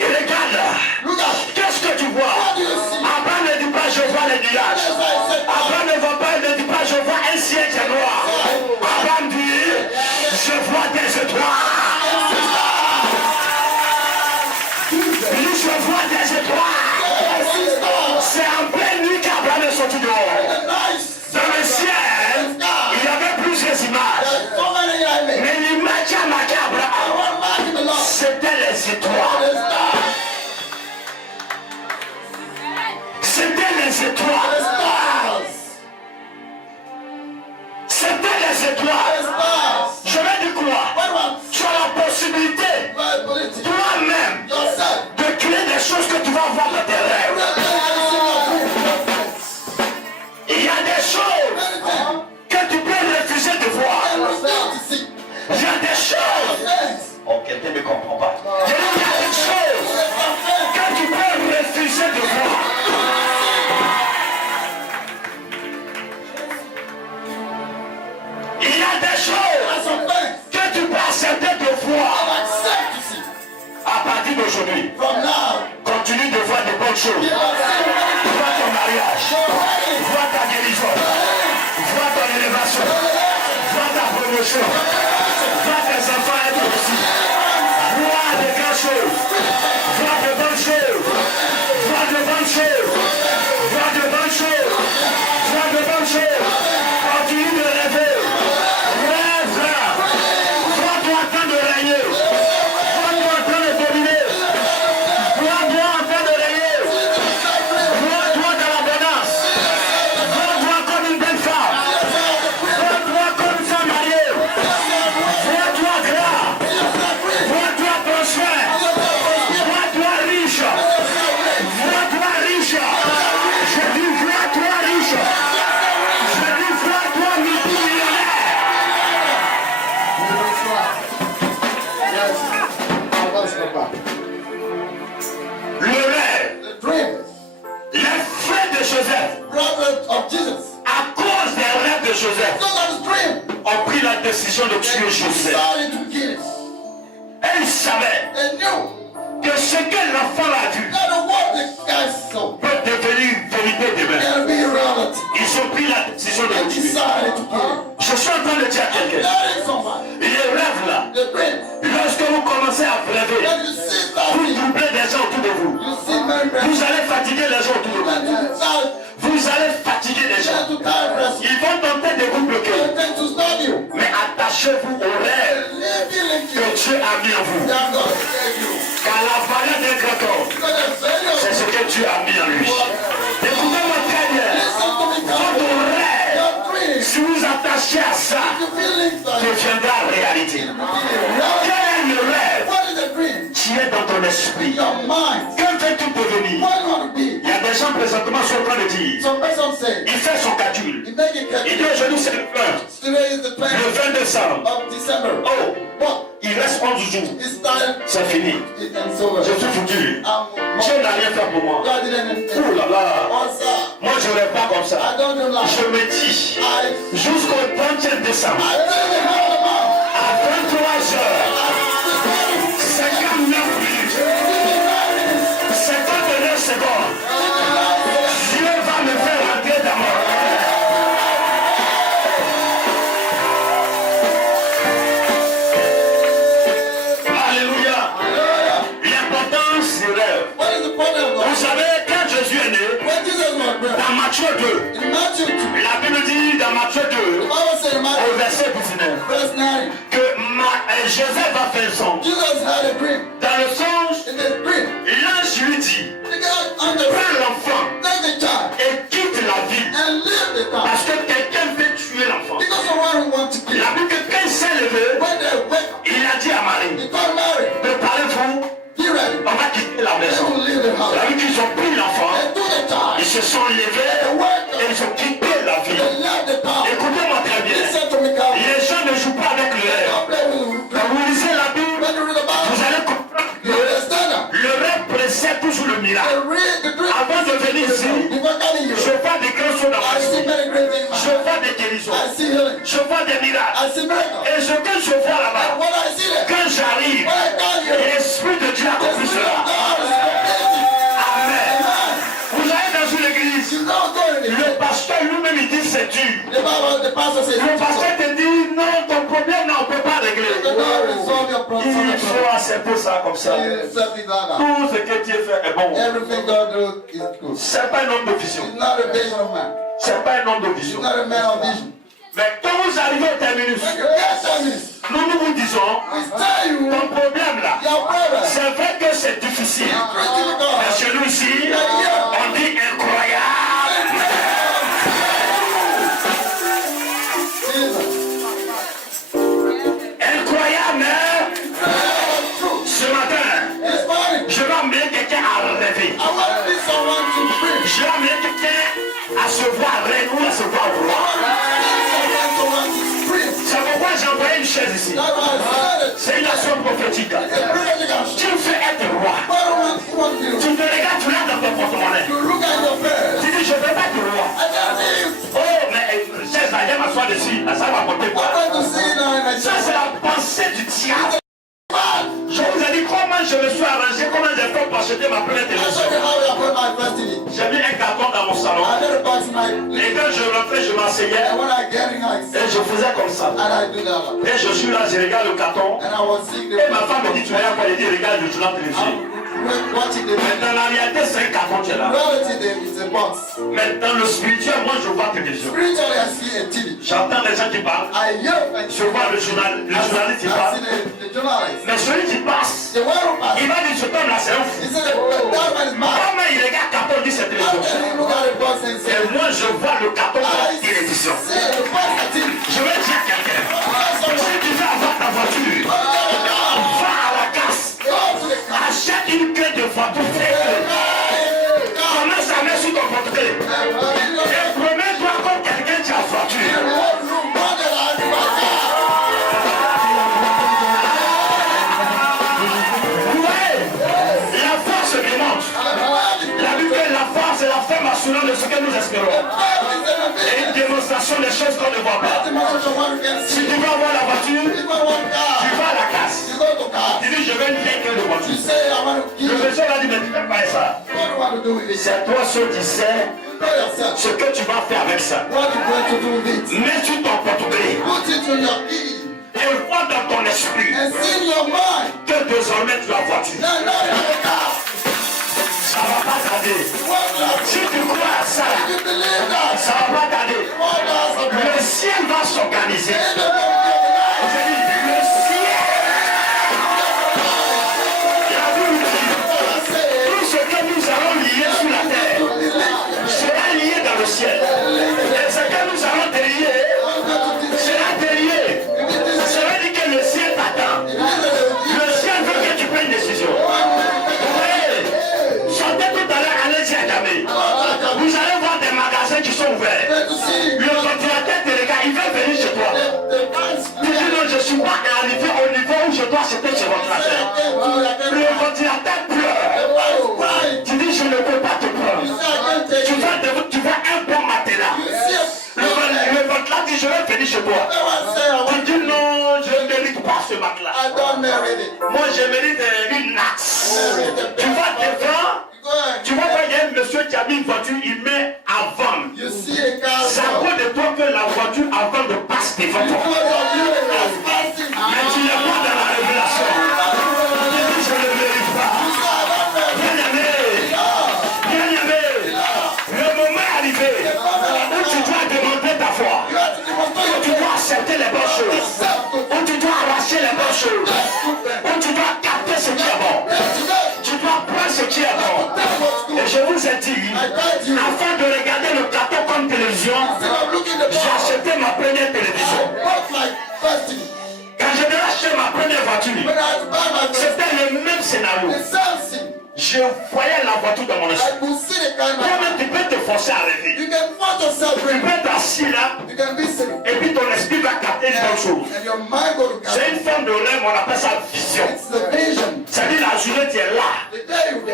et regarde. Qu'est-ce que tu vois? Abraham ne dit pas je vois les nuages. Abraham ne voit pas, il ne dit pas je vois un ciel qui est noir. Abraham dit je vois des étoiles. Je vois des étoiles. C'est en pleine nuit qu'Abraham est sorti dehors. Dans le ciel, il y avait plusieurs images. Mais l'image qui a marqué Abraham, c'était les étoiles. C'était les étoiles. C'était les étoiles. Je vais dire quoi? Tu as la possibilité toi-même de créer des choses que tu vas voir dans tes rêves. Il y a des choses que tu peux refuser de voir. Il y a des choses. Oh, quelqu'un ne comprend pas. Il y a des choses que tu peux refuser de voir. Il y a des choses que tu peux accepter de voir. À partir d'aujourd'hui, continue de voir des bonnes choses. Vois ton mariage, vois ta guérison, vois ton élévation, vois ta promotion, vois tes enfants être aussi. Vois des grandes choses, vois de bonnes choses, vois de bonnes choses, vois de bonnes choses, vois de bonnes choses. Continue de rêver. Vois-toi en train de régner. Vois-toi en train de dominer. Vois-toi en train de régner. Vois-toi dans l'abondance. Vois-toi comme une belle femme. Vois-toi comme une femme mariée. Vois-toi grand. Vois-toi prospère. Vois-toi riche. Vois-toi riche. Je dis vois-toi riche. Je dis vois-toi multimillionnaire. Le rêve, les frères de Joseph, à cause des rêves de Joseph, ont pris la décision de tuer Joseph. Et ils savaient que ce que l'enfant a vu peut devenir vérité demain. Ils ont pris la décision de le tuer. Je suis en train de dire à quelqu'un, les rêves là, lorsque vous commencez à rêver, vous doublez des gens autour de vous. Vous allez fatiguer les gens autour de vous. Vous allez fatiguer les gens. Ils vont tenter de vous bloquer. Mais attachez-vous au rêve que Dieu a mis en vous. Car la valeur d'un grand homme, c'est ce que Dieu a mis en lui. Écoutez-moi très bien. Votre rêve, si vous attachez à ça, deviendra réalité. Quel est le rêve qui est dans ton esprit? Que veux-tu devenir? Il y a des gens présentement qui sont en train de dire, il fait son calcul. Il dit aujourd'hui c'est le 20 décembre. Oh, il reste 11 jours. C'est fini. Je suis foutu. Dieu n'a rien fait pour moi. Oh là là. Moi je ne rêve pas comme ça. Je me dis, jusqu'au 31 décembre, à 23 heures, 59 minutes, 59 secondes, Dieu va me faire rentrer dans mon rêve. Alléluia. L'importance du rêve. Vous savez, quand Jésus est né, dans Matthieu 2, la Bible dit dans Matthieu 2, au verset 19, que Joseph a fait un songe. Dans le songe, l'ange lui dit, prends l'enfant et quitte la ville, parce que quelqu'un veut tuer l'enfant. La Bible, que quand il s'est levé, il a dit à Marie, préparez-vous, on va quitter la maison. La Bible, qu'ils ont pris l'enfant, ils se sont levés et ils ont quitté la ville. Écoutez-moi très bien. miracles. Avant de venir ici, je vois des grands choses dans ma vie. Je vois des guérisons. Je vois des miracles. Et ce que je vois là-bas, quand j'arrive, l'Esprit de Dieu accomplit cela. Amen. Vous allez dans une église, le pasteur lui-même il dit c'est dur. Le pasteur te dit non, ton problème là, on ne peut pas régler. Il faut accepter ça comme ça. Tout ce que Dieu fait est bon. C'est pas un homme de vision. C'est pas un homme de vision. Mais quand vous arrivez au terminus, nous vous disons, ton problème là, c'est vrai que c'est difficile. Mais chez nous ici, on dit incroyable. Incroyable, hein? Ce matin, je vais amener quelqu'un à rêver. Je vais amener quelqu'un à se voir rêver ou à se voir voir. C'est pourquoi j'ai envoyé une chaise ici. C'est une action prophétique. Tu veux être roi. Tu te regardes, tu l'as dans ton porte-monnaie. Tu dis, je ne veux pas être roi. Oh, mais chaise, viens m'asseoir dessus. Ça va porter quoi? Ça, c'est la pensée du diable. Je vous ai dit comment je me suis arrangé, comment j'ai fait pour acheter ma première télévision. J'ai mis un carton dans mon salon. Et quand je rentrais, je m'asseyais. Et je faisais comme ça. Et je suis là, je regarde le carton. Et ma femme me dit, tu regardes quoi? Elle dit, regarde le journal télévisé. Mais dans la réalité, c'est un carton qui est là. Mais dans le spirituel, moi je vois télévision. J'entends les gens qui parlent. Je vois le journaliste qui parle. Mais celui qui passe, il va dire ce homme là c'est un fou. Comment il regarde le carton, il dit c'est télévision. Et moi je vois le carton de la télévision. Je vais dire à quelqu'un, si tu veux avoir ta voiture, va à la casse, achète une clé de voiture. Commence à mettre sur ton portefeuille. Et promets-toi comme quelqu'un qui a voiture. De ce que nous espérons. Et une démonstration des choses qu'on ne voit pas. Si tu veux avoir la voiture, tu vas à la casse. Tu dis je veux une vieille clé de voiture. Le monsieur va dire mais tu ne fais pas ça. C'est toi seul qui sais ce que tu vas faire avec ça. Mets sur ton portefeuille. Et vois dans ton esprit que désormais tu as voiture. Ça va pas tarder. Si tu crois à ça, ça va pas tarder. Le ciel va s'organiser. Je dis, le ciel. Tout ce que nous allons lier sur la terre sera lié dans le ciel. Et ce que nous allons délier sera délié. Ça veut dire que le ciel t'attend. Le ciel veut que tu prennes une décision. Vous allez voir des magasins qui sont ouverts. Le ventilateur te regarde, il veut venir chez toi. Tu dis non, je ne suis pas arrivé au niveau où je dois acheter ce ventilateur. Le ventilateur pleure. Tu dis je ne peux pas te prendre. Tu vois un bon matelas. Le ventilateur dit je vais venir chez toi. Tu dis non, je ne mérite pas ce matelas. Moi je mérite une axe. Tu vas devant. Tu vois quand il y a un monsieur qui a mis une voiture, il met à vendre. C'est à cause de toi que la voiture avant de passer devant toi. Mais tu n'es pas dans la révélation. Je ne le mérite pas. Bien aimé, le moment est arrivé où tu dois demander ta foi, où tu dois accepter les bonnes choses, où tu dois arracher les bonnes choses, où tu dois capter ce qui est bon. Tu dois prendre ce qui est bon. Et je vous ai dit, afin de regarder le carton comme télévision, j'ai acheté ma première télévision. Quand je devais acheter ma première voiture, c'était le même scénario. Je voyais la voiture dans mon esprit. Toi-même, tu peux te forcer à rêver. Tu peux être assis là, et puis ton esprit va capter une bonne chose. C'est une forme de rêve, on appelle ça vision. C'est-à-dire la journée, tu es là,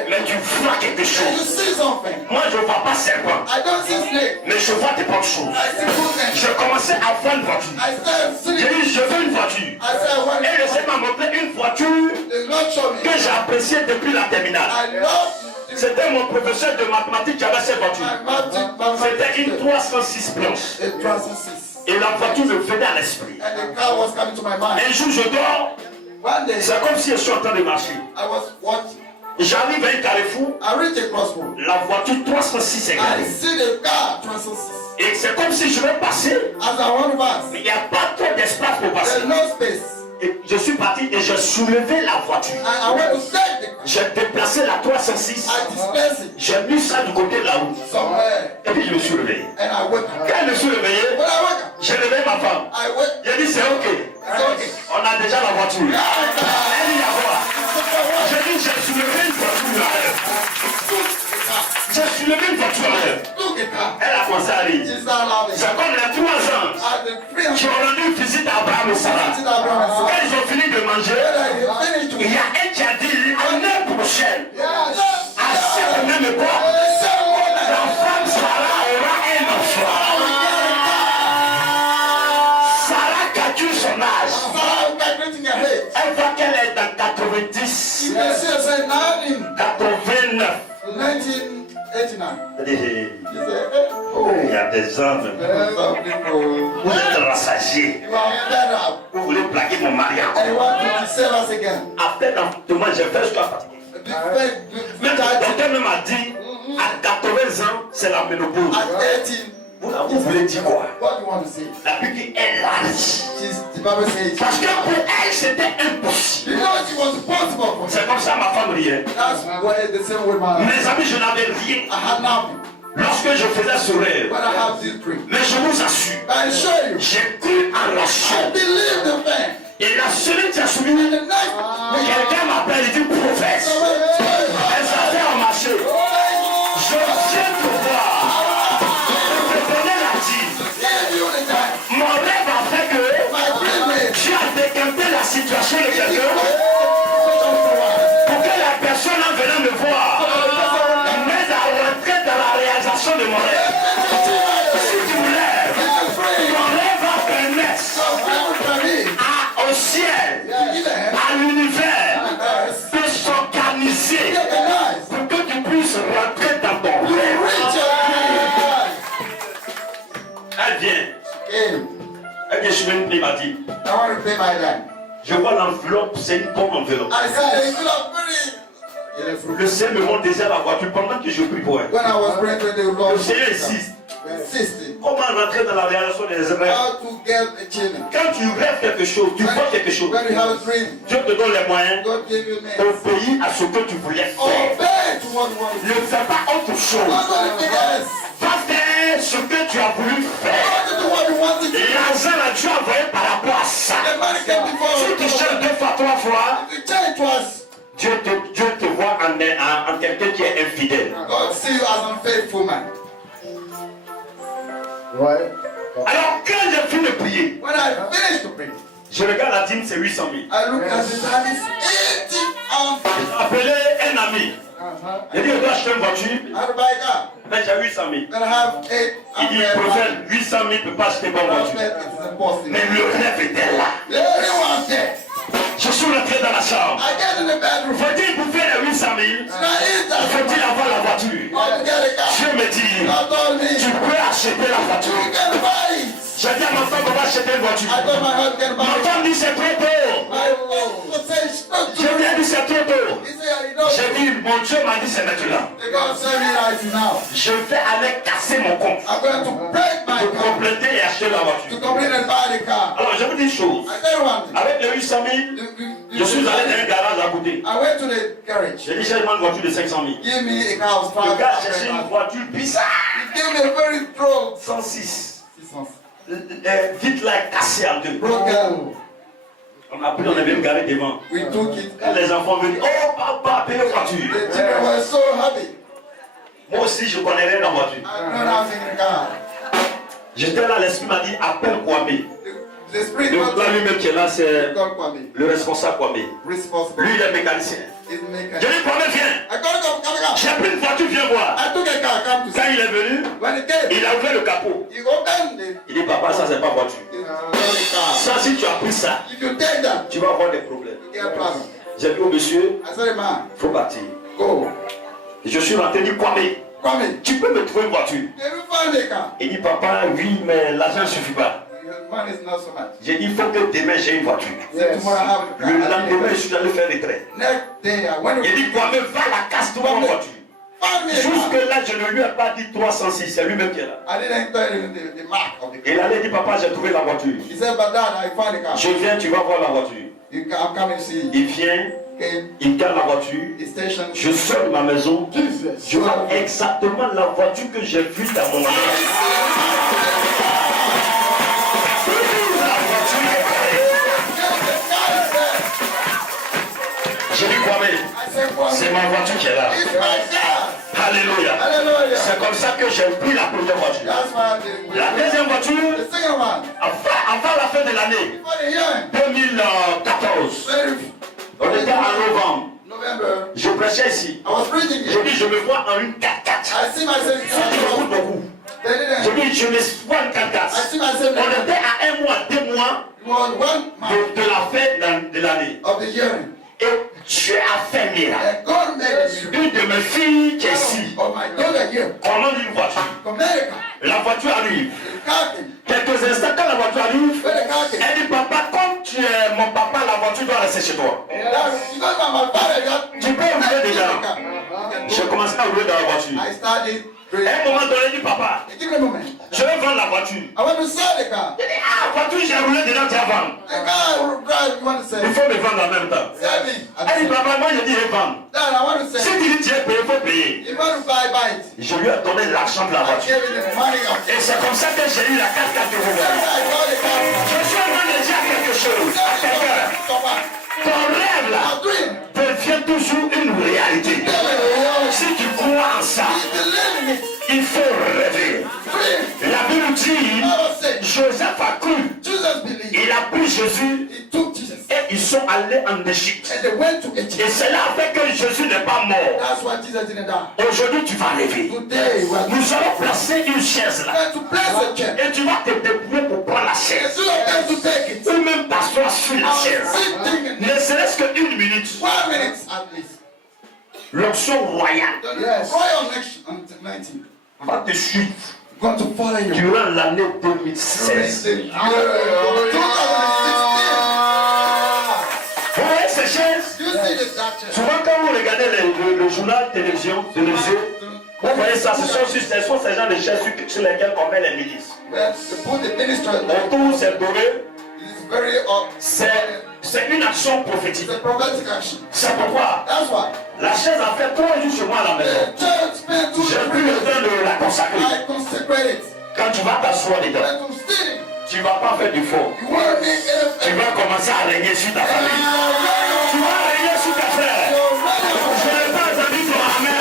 mais tu vois quelque And you chose. see something. Moi, je ne vois pas serpent. I don't see snake. Mais je vois des bonnes choses. I see goodness. Je commençais à voir une voiture. I started seeing. J'ai dit, je veux une voiture. I said, I want Et le Seigneur m'a montré une voiture the Lord show me. que j'ai appréciée depuis la terminale. I love C'était mon professeur de mathématiques qui avait cette voiture. C'était une 306 blanche. a 306. Et la voiture me venait à l'esprit. And the car was coming to my mind. Un jour, je dors. One day, C'est comme si je suis en train de marcher. I was watching. J'arrive à un carrefour. I reached a crossroad. La voiture 306 est I garée. see the car 306. Et c'est comme si je vais passer. As I want to pass, Mais il n'y a pas trop d'espace pour passer. there's no space. Et je suis parti et j'ai soulevé la voiture. I went to take the car. J'ai déplacé la 306. I displaced it J'ai mis ça du côté de la route. somewhere. Et puis je me suis réveillé. And I woke up. Quand je me suis réveillé, When I woke up, j'ai réveillé ma femme. I went. J'ai dit c'est ok. It's okay. On a déjà la voiture. Elle dit à quoi? J'ai dit j'ai soulevé une voiture à l'heure. J'ai soulevé une voiture à l'heure. Took a car. Elle a commencé à rire. She started laughing. C'est comme les 3 ans At the free qui ont rendu visite à Abraham et Sarah. Quand ils ont fini de manger, il y a un qui a dit l'année prochaine, à cette même époque, la femme Sarah aura un enfant. Sarah calcule son âge. Elle voit qu'elle est dans 90, 89. 1989. Il y a des hommes. Vous êtes rassasiés. You are fed up. Vous voulez plaquer mon mariage. And you want to save us again. Après l'enfantement, j'ai fait jusqu'à fatigué. Mais le docteur même a dit, à 80 ans, c'est la ménopause. At 18, Vous voulez dire quoi? what do you want to say? La Bible dit, elle large. The Bible says, Parce que pour elle, c'était impossible. because it was possible for me. C'est comme ça ma femme riait. That's why the same way my Mes amis, je n'avais rien. I had nothing. Lorsque je faisais ce rêve, But I have this dream. mais je vous assure, I show you. j'ai cru en la I chose. believe the thing. Et la semaine qui a suivi, And the next quelqu'un m'appelle et dit prophète. Elle s'appelle en marché. Je viens te voir. Je te donnais la dîme. Mon rêve a fait que tu as décanté la situation de quelqu'un pour que la personne en venant me voir m'aide à rentrer dans la réalisation de mon rêve. Si tu me lèves, mon rêve va permettre au ciel, à l'univers, de s'organiser pour que tu puisses rentrer dans ton rêve. Elle vient. Elle vient sur une primatique. I want to pay my rent. Je vois l'enveloppe, c'est une bonne enveloppe. I said, it's not very. Le Seigneur me montre déjà la voiture pendant que je prie pour elle. When I was praying to the Lord, Le Seigneur insiste. insisted Comment rentrer dans la réalisation des rêves? how to get a children. Quand tu rêves quelque chose, tu vois quelque chose. When you have a dream, Dieu te donne les moyens God gave you men. d'obéir à ce que tu voulais faire. Obey to what you want to Ne do. fais pas autre chose. Not anything else. Va faire ce que tu as voulu faire. God do what you want to do. L'argent a Dieu envoyé par rapport à ça. The money came before. Si tu cherches 2 fois, 3 fois, You change twice. Dieu te voit en quelqu'un qui est infidèle. God see you as a faithful man. Ouais. Alors quand j'ai fini de prier, When I finished to pray, je regarde la dîme, c'est 800 000. I look at it and it's 80 J'ai appelé un ami. J'ai dit, je dois acheter une voiture, I have to buy a car. mais j'ai 800 000. Then I have 8 Il dit, prophète, 800 000 ne peut pas acheter une bonne voiture. It's impossible. Mais le rêve était là. Everyone's there. Je suis rentré dans la chambre. I get in the bedroom. Faut-il bouffer les 800 000? And I eat that. Faut-il avoir la voiture? How to get a car. Dieu me dit, God told me, tu peux acheter la voiture. you can buy it. J'ai dit à ma femme qu'on va acheter une voiture. I told my husband, Ma buy it. femme dit c'est trop tôt. My husband said, it's not Je lui ai dit c'est trop tôt. He said, you know, J'ai dit, mon Dieu m'a dit c'est maintenant. the God said me right now. Je vais aller casser mon compte I'm going to break my pour car compléter et acheter la to voiture. complete and buy the car. Alors je vous dis une chose. I tell you one thing. Avec les 800 000, je suis allé dans un garage à côté. I went to the garage. J'ai dit j'ai une voiture de 500 000. Give me a car of Le gars cherchait 500. une voiture bizarre. He gave me a very broad 106. 600. Vite là cassé en deux. Broken. On a pris, on avait même garé devant. We took it. Quand les enfants venaient, oh papa, paye la voiture. The children were so happy. Moi aussi, je connais rien dans la voiture. I don't have a car. J'étais là, l'esprit m'a dit, appelle Kwame. The spirit Donc là, lui-même qui est là, c'est called Kwame. le responsable Kwame. Responsible. Lui, il est mécanicien. Is Je making. dis, Kwame, viens. I J'ai pris une voiture, viens voir. Quand il est venu, il a ouvert le capot. Il dit, papa, ça c'est pas voiture. Ça, si tu as pris ça, tu vas avoir des problèmes. J'ai dit au monsieur, il faut partir. Je suis rentré, il dit, Kwame, tu peux me trouver une voiture? Il dit, papa, oui, mais l'argent ne suffit pas. J'ai dit, il faut que demain j'ai une voiture. Le lendemain, je suis allé faire les traits. Il dit, Kwame, va à la casse, trouve une voiture. Jusque là, je ne lui ai pas dit 306, c'est lui-même qui est là. Il allait dire, papa, j'ai trouvé la voiture. Je viens, tu vas voir la voiture. Il vient, il garde la voiture. Je sors de ma maison. Je vois exactement la voiture que j'ai vue dans mon rêve. J'ai dit, Kwame, c'est ma voiture qui est là. Alléluia. C'est comme ça que j'ai pris la première voiture. La deuxième voiture, avant la fin de l'année 2014, on était en novembre. Je prêchais ici. Je dis, je me vois en une 4x4. Ça tu me coûte beaucoup. Je dis, je me vois en 4x4. On était à 1 mois, 2 mois de la fin de l'année. Et Dieu a fait miracle. Une de mes filles qui est ici commande une voiture. La voiture arrive. Quelques instants, quand la voiture arrive, elle dit, papa, comme tu es mon papa, la voiture doit rester chez toi. Tu peux rouler déjà. J'ai commencé à rouler dans la voiture. À un moment donné, il dit, papa, je vais vendre la voiture. Il dit, ah, voiture, j'ai roulé dedans, tu vas vendre. Il faut me vendre en même temps. Elle dit, papa, moi, je dis, je vais vendre. Si tu dis, tu es payé, il faut payer. Je lui ai donné l'argent de la voiture. Et c'est comme ça que j'ai eu la 4x4 de vous. Je suis en train de dire quelque chose à quelqu'un. Ton rêve là devient toujours une réalité. Si tu crois en ça, il faut rêver. La Bible dit, Joseph a cru. Il a pris Jésus et ils sont allés en Égypte. Et c'est là fait que Jésus n'est pas mort. Aujourd'hui tu vas rêver. Nous allons placer une chaise là. Et tu vas te débrouiller pour prendre la chaise. Ou même t'asseoir sur la chaise. Ne serait-ce qu'une minute. L'onction royale va te suivre durant l'année 2016. Vous voyez ces chaises? Souvent quand vous regardez le journal télévision, vous voyez ça, ce sont ces gens de chaises sur lesquelles on met les milices. Autour c'est doré. C'est une action prophétique. C'est pourquoi la chaise a fait 3 jours chez moi à la maison. J'ai pris le temps de la consacrer. Quand tu vas t'asseoir dedans, tu ne vas pas faire du faux. Tu vas commencer à régner sur ta famille. Tu vas régner sur ta frère. Je n'ai pas entendu ton amen.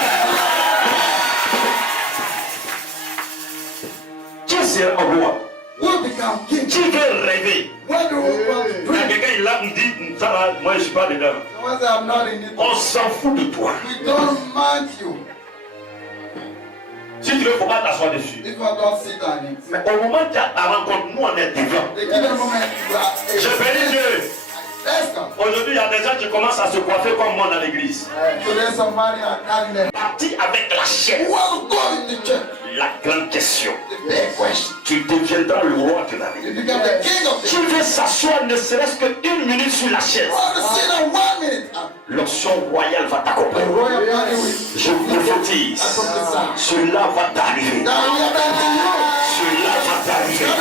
Qui sera au roi? Qui veut rêver? Il y a quelqu'un il là me dit, ça va, moi je ne suis pas dedans. On s'en fout de toi. Si tu veux, il ne faut pas t'asseoir dessus. Mais au moment où tu as ta rencontre, nous on est devant. Je bénis Dieu. Aujourd'hui, il y a des gens qui commencent à se coiffer comme moi dans l'église. Parti avec la chaise. La grande question. Tu deviendras le roi de la vie. Tu veux s'asseoir ne serait-ce qu'une minute sur la chaise. L'onction royale va t'accompagner. Je prophétise. Cela va t'arriver. Cela va t'arriver.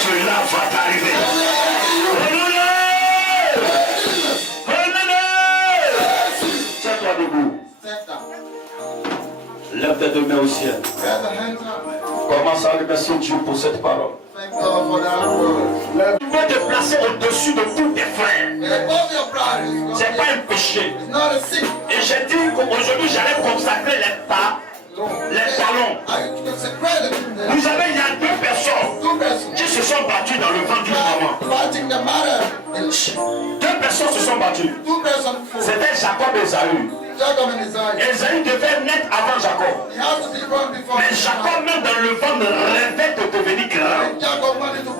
Cela va t'arriver. Tiens-toi debout. Lève tes 2 mains au ciel. Commence à remercier Dieu pour cette parole. Tu veux te placer au-dessus de tous tes frères. C'est pas un péché. Et j'ai dit qu'aujourd'hui j'allais consacrer les talons. Vous savez, il y a 2 personnes qui se sont battues dans le ventre d'une maman. 2 personnes se sont battues. C'était Jacob et Esaü. Esaü devait naître avant Jacob. Mais Jacob, même dans le ventre, rêvait de devenir grand.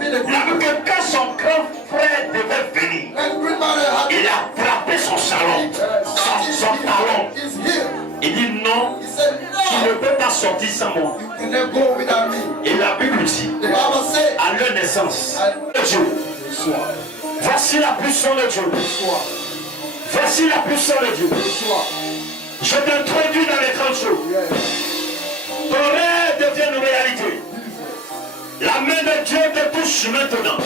Il a vu que quand son grand frère devait venir, il a frappé son salon, son talon. Il dit non, tu ne peux pas sortir sans moi. Et la Bible dit, à leur naissance, Dieu, voici la puissance de Dieu. Voici la puissance de Dieu. Je t'introduis dans les grandes choses. Ton rêve devient une réalité. La main de Dieu te touche maintenant.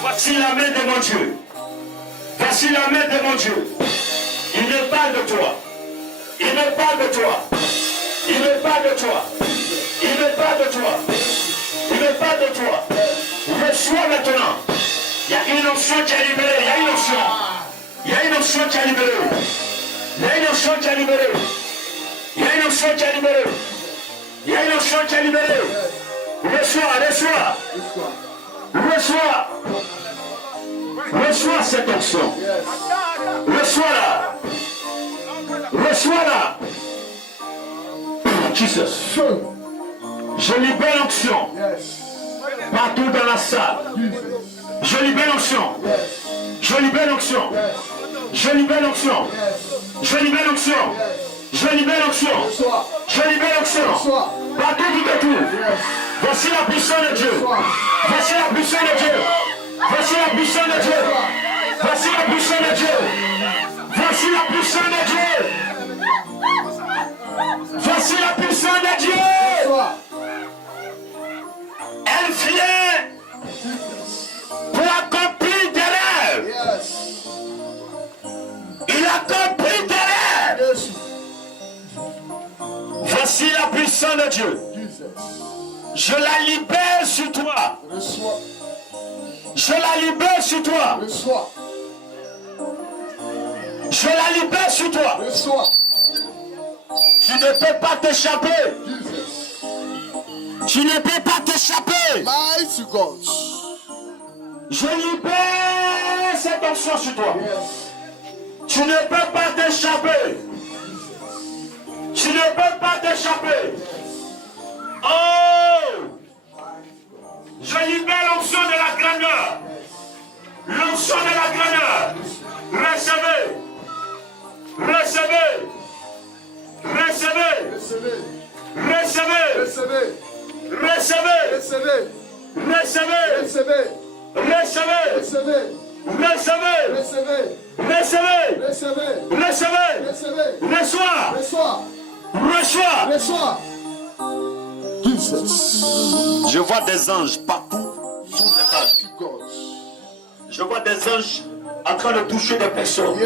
Voici la main de mon Dieu. Voici la main de mon Dieu. Il me parle de toi. Il me parle de toi. Il me parle de toi. Il me parle de toi. Il me parle de toi. Reçois maintenant. Il y a une option qui est libérée. Il y a une option. Il y a une option qui est libérée. Il y a une option qui est libérée. Il y a une option qui est libérée. Il y a une option qui est libérée. Reçois, reçois. Reçois. Reçois cette option. Reçois-la. Reçois-la. Jesus. Je libère l'onction. Partout dans la salle. Je libère l'onction. Je libère l'onction. Je libère l'onction. Je libère l'onction. Je libère l'onction. Je libère l'onction. Partout où tu te trouves. Voici la puissance de Dieu. Voici la puissance de Dieu. Voici la puissance de Dieu. Voici la puissance de Dieu. Voici la puissance de Dieu. Voici la puissance de Dieu. Elle vient pour accomplir des rêves. Il accomplit des rêves. Voici la puissance de Dieu. Je la libère sur toi. Je la libère sur toi. Je la libère sur toi. Tu ne peux pas t'échapper. Tu ne peux pas t'échapper. Je libère cette option sur toi. Tu ne peux pas t'échapper. Tu ne peux pas t'échapper. Oh! Je libère l'onction de la grandeur. L'onction de la grandeur. Recevez. Recevez. Recevez. Recevez. Recevez. Recevez. Recevez. Recevez. Reçois. Reçois. Je vois des anges partout. Je vois des anges en train de toucher des personnes.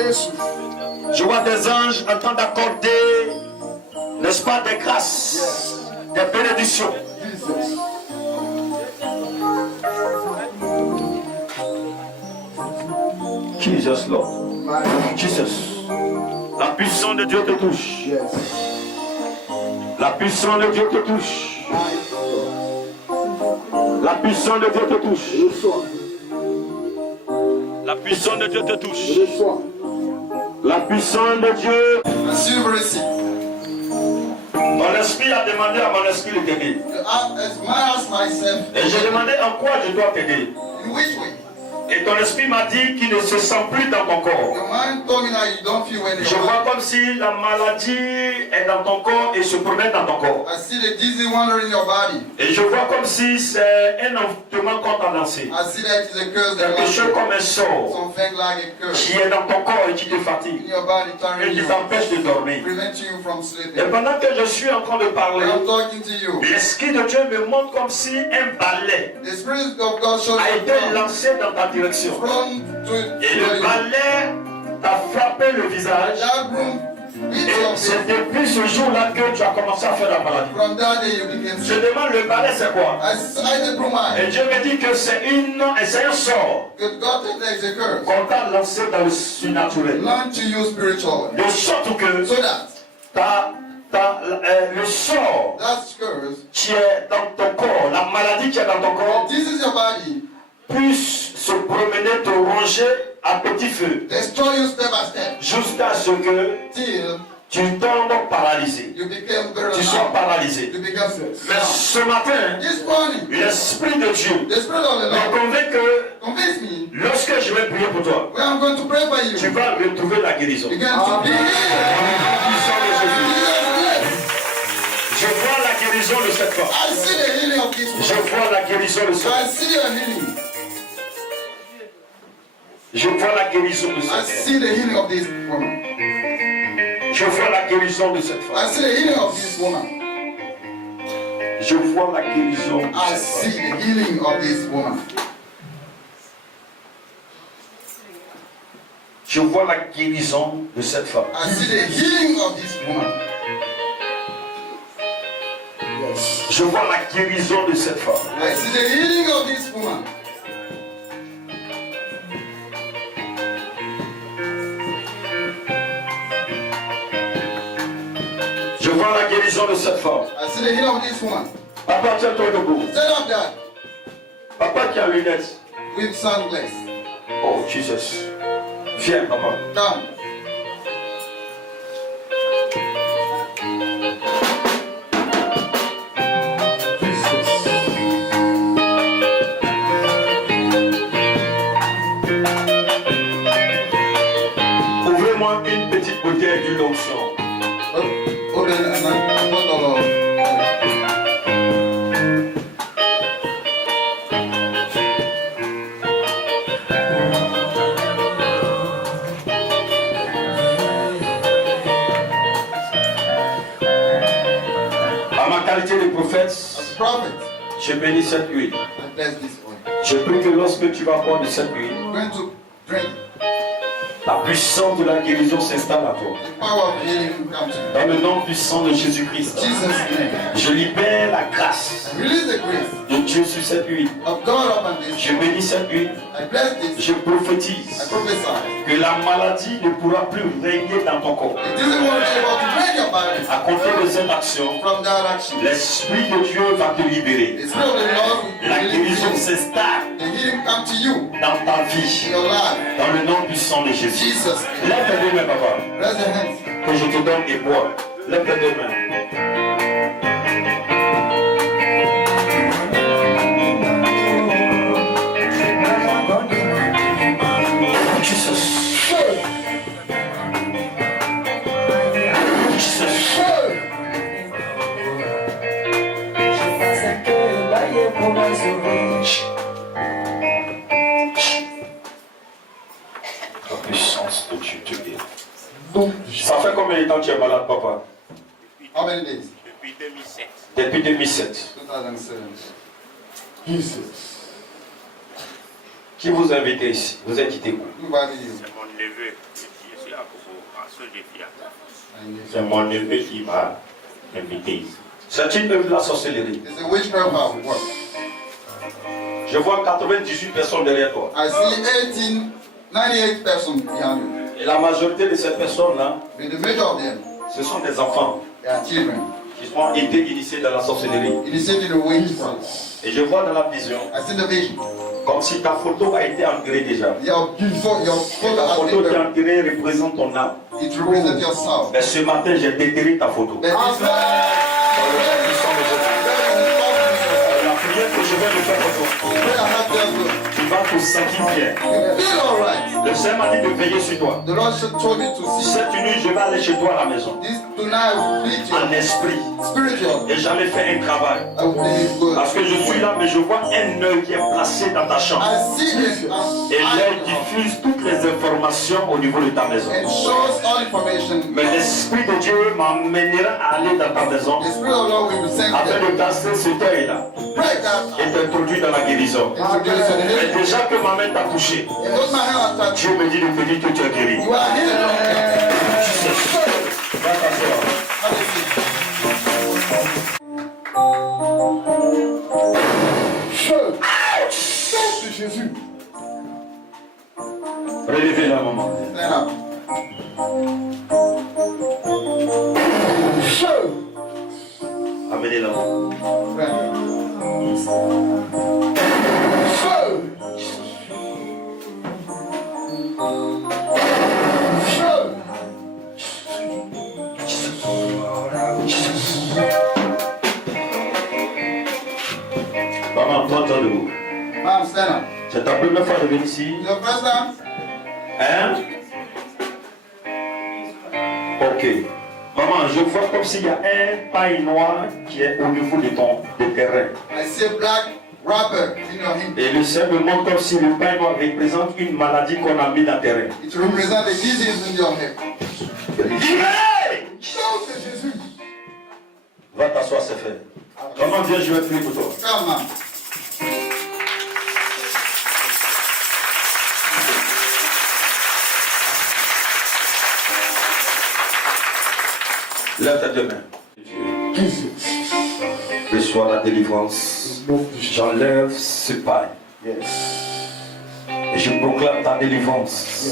Je vois des anges en train d'accorder, n'est-ce pas, des grâces, des bénédictions. Jesus, Lord. Jesus. La puissance de Dieu te touche. La puissance de Dieu te touche. La puissance de Dieu te touche. La puissance de Dieu te touche. La puissance de Dieu. Mon esprit a demandé à mon esprit de t'aider. Et j'ai demandé en quoi je dois t'aider. Et ton esprit m'a dit qu'il ne se sent plus dans ton corps. Je vois comme si la maladie est dans ton corps et se promène dans ton corps. Et je vois comme si c'est un envoûtement qu'on t'a lancé. Quelque chose comme un sort qui est dans ton corps et qui te fatigue et qui t'empêche de dormir. Et pendant que je suis en train de parler, l'Esprit de Dieu me montre comme si un balai a été lancé dans ta direction. Et le balai t'a frappé le visage. Et c'est depuis ce jour-là que tu as commencé à faire la maladie. Je demande le balai c'est quoi? Et Dieu me dit que c'est un sort qu'on t'a lancé dans le surnaturel. De sorte que le sort qui est dans ton corps, la maladie qui est dans ton corps, puisse se promener, te ronger à petit feu. Destroy you step by step. Jusqu'à ce que Till tu tombes paralysé. you become very Tu sois paralysé. You become Mais ce matin, this morning, l'Esprit de Dieu the Spirit of the me Lord convainc que convince me lorsque je vais prier pour toi, when I'm going to pray for you. tu vas retrouver la guérison. You're going to be healed. Je vois la guérison de cette femme. I see the healing of this Je woman. vois la guérison de cette I femme. see your healing. Je vois la guérison de I cette femme. see the healing of this woman. Je vois la guérison de cette I femme. see the healing of this woman. Je vois la guérison de I cette see femme. the healing of this woman. Je vois la guérison de cette femme. I see the healing of this woman. Je vois la guérison de cette femme. I see the healing of this woman. Je vois la guérison de cette femme. I see the healing of this woman. Papa, tiens-toi debout. Stand up, Dad, Papa qui a lunettes. with sunglasses. Oh, Jesus. Viens, papa. Come. Ouvrez-moi une petite bouteille d'huile d'onction. Open a bottle of. À ma qualité de prophète, As a prophet, je bénis cette huile. I bless this oil. Je prie que lorsque tu vas boire de cette huile, I'm going to drink. la puissance de la guérison s'installe à toi. The power of healing will come to you. Dans le nom puissant de Jésus-Christ, Jesus' name. je libère la grâce Release the grace de Dieu sur cette huile. of God upon this. Je bénis cette huile. I bless this. Je I prophétise prophesy. que la maladie ne pourra plus régner dans ton corps. It isn't going to be able to break your body À compter de cette action, from that action. l'Esprit de Dieu va te libérer. The Spirit of the Lord will La release guérison you. s'installe The healing come to you dans ta in vie. your life. Dans le nom puissant de Jésus. Jesus' name. Lève tes deux mains, papa. Raise your hands. Que je te donne et bois. Lève tes deux mains. Jesus. Jesus. La puissance de Dieu te guérit. Ça fait combien de temps que tu es malade, papa? How many days? Depuis 2007. Depuis 2007. 2007. Jesus. Qui vous a invité ici? Vous êtes quitté où? Who invited you? C'est mon neveu. Je suis à Kobo, à Soldefia. C'est mon neveu qui m'a invité ici. C'est une œuvre de la sorcellerie. It's a witchcraft work. Je vois 98 personnes derrière toi. I see 98 persons behind you. Et la majorité de ces personnes-là, But the major of them, ce sont des enfants they are children. qui ont été initiés dans la sorcellerie. Initiated the witchcraft. Et je vois dans la vision, I see the vision. comme si ta photo a été enterrée déjà. Your Et photo ta has photo been qui est buried. enterrée représente ton âme. It represents your soul. Mais ce matin, j'ai déterré ta photo. But this Dans le nom puissant de Jésus. La prière que je vais te faire aujourd'hui, tu vas te sentir bien. feel alright. Le Seigneur m'a dit de veiller sur toi. The Lord told me to see Cette nuit, je vais aller chez toi à la maison. this tonight. Will please you. En esprit. Spiritual. Et j'allais faire un travail. I will please God. Parce que je suis là, mais je vois un œil qui est placé dans ta chambre. I see this. Et l'œil diffuse toutes les informations au niveau de ta maison. It shows all information. Mais l'Esprit de Dieu m'emmènera à aller dans ta maison The Spirit of the Lord will send afin them. de casser cet œil-là Break that. et t'introduire dans la guérison. Introduce to the Mais healing. déjà que ma main t'a touché, Those my hand are touching. Dieu me dit de te dire que tu es guéri. You are healed. Va t'asseoir. Have a seat. de Jésus. Relevez la maman. Stand up. Amenez-la. Maman, toi, tu es debout. Mom, stand up. C'est ta première fois de venir ici? Your first time? Hein? Ok. Maman, je vois comme s'il y a un paille noir qui est au niveau de ton terrain. I see a black rubber in your hand. Et le Seigneur me montre comme si le paille noir représente une maladie qu'on a mis dans le terrain. It represents a disease in your head. Libéré! Nom de Jésus. Va t'asseoir, c'est fait. Maman, viens, je vais prier pour toi. Come on. Lève ta deux mains. Reçois la délivrance. J'enlève ce paille. Et je proclame ta délivrance.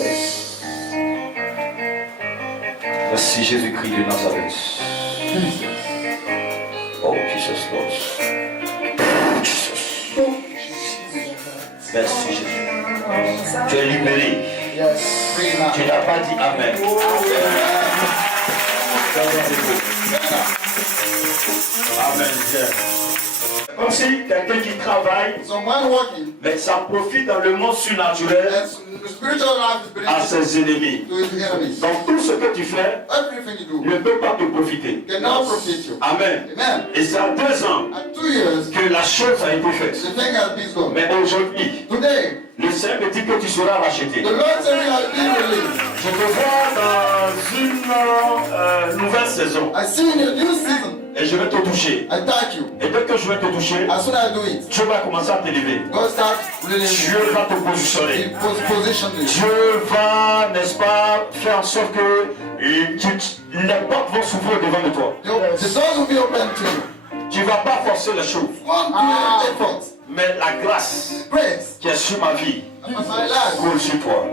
Merci Jésus-Christ de Nazareth. Oh Jesus Lord. Merci Jésus. Tu es libéré. Tu n'as pas dit Amen. Amen. Comme si quelqu'un qui travaille, mais ça profite dans le monde surnaturel à ses ennemis. Donc tout ce que tu fais ne peut pas te profiter. Amen. Et c'est à 2 ans que la chose a été faite. Mais aujourd'hui, le Seigneur me dit que tu seras racheté. Je te vois dans une nouvelle saison. Et je vais te toucher. Et dès que je vais te toucher, Dieu va commencer à t'élever. Dieu va te positionner. Dieu va, n'est-ce pas, faire en sorte que les portes vont s'ouvrir devant de toi. Tu ne vas pas forcer les choses. Mais la grâce qui est sur ma vie coule sur toi.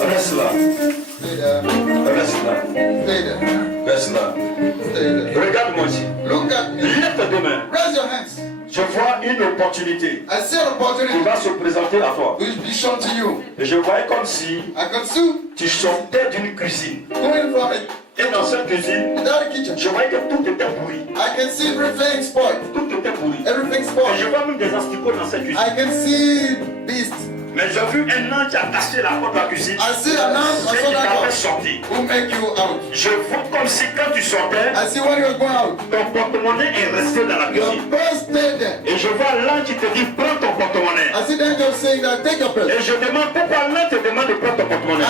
Reste là. Reste là. Reste là. Regarde-moi ici. Lève tes deux mains. Je vois une opportunité qui va se présenter à toi. Et je voyais comme si tu sortais d'une cuisine. Et dans cette cuisine, je voyais que tout était pourri. Tout était pourri. Et je vois même des asticots dans cette cuisine. Mais j'ai vu un ange qui a cassé la porte de la cuisine et qui t'avait sorti. Je vois comme si quand tu sortais, ton porte-monnaie est resté dans la cuisine. Et je vois l'ange qui te dit prends ton porte-monnaie. Et je demande pourquoi l'ange te demande de prendre ton porte-monnaie.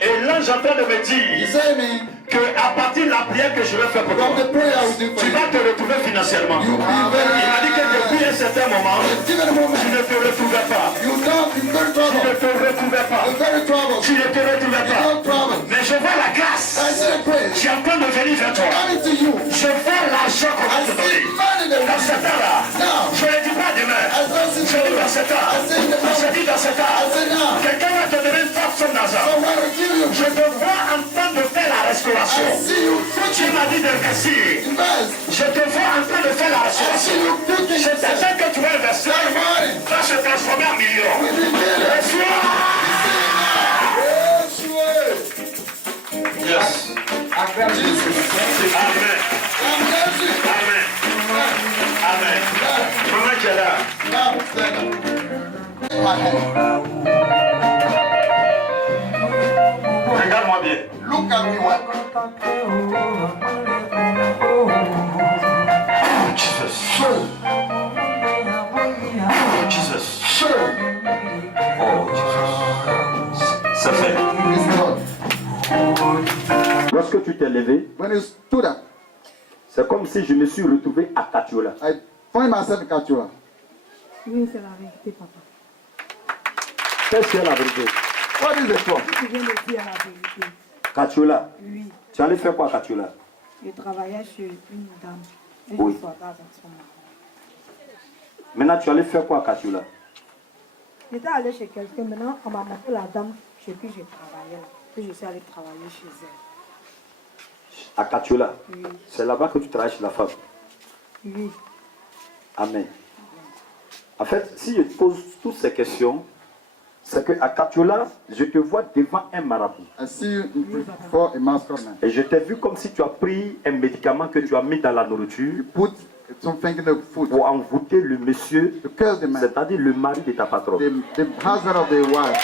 Et l'ange est en train de me dire que à partir de la prière que je vais faire pour toi, tu vas te retrouver financièrement. Il m'a dit que depuis un certain moment, tu ne te retrouvais pas. Tu ne te retrouvais pas. Tu ne te retrouvais pas. Mais je vois la grâce qui est en train de venir vers toi. Je vois l'argent qu'on va te donner. Dans ce temps-là, je ne le dis pas demain. Je le dis dans ce temps. Je dis dans ce temps. Quelqu'un va te donner une forte somme d'argent. Je te vois en train de faire la restauration. Tu m'as dit d'investir. Je te vois en train de faire la restauration. C'est l'argent que tu vas investir va se transformer en millions. Yes. Amen. Amen. Amen. Comment tu es là? Regarde-moi bien. Look at me well. Jesus. Oh, Jesus. C'est fait. Lorsque tu t'es levé, c'est comme si je me suis retrouvé à Katiola. I find myself in Katiola. Oui, c'est la vérité, papa. Qu'est-ce que c'est la vérité? What is the truth? Tu viens de dire la vérité. Katiola. Oui. Tu allais faire quoi à Katiola? Je travaillais chez une dame. Et Oui. je sortais avec son mari. Maintenant, tu allais faire quoi à Katiola? J'étais allée chez quelqu'un. Maintenant, on m'a montré la dame chez qui je travaillais. Puis je suis allée travailler chez elle. À Katiola? Oui. C'est là-bas que tu travailles chez la femme? Oui. Amen. En fait, si je pose toutes ces questions, c'est qu'à Katiola, je te vois devant un marabout. I see you before a master man. Et je t'ai vu comme si tu as pris un médicament que tu as mis dans la nourriture Put something in the food. pour envoûter le monsieur, To curse the man. c'est-à-dire le mari de ta patronne. The husband of the wife.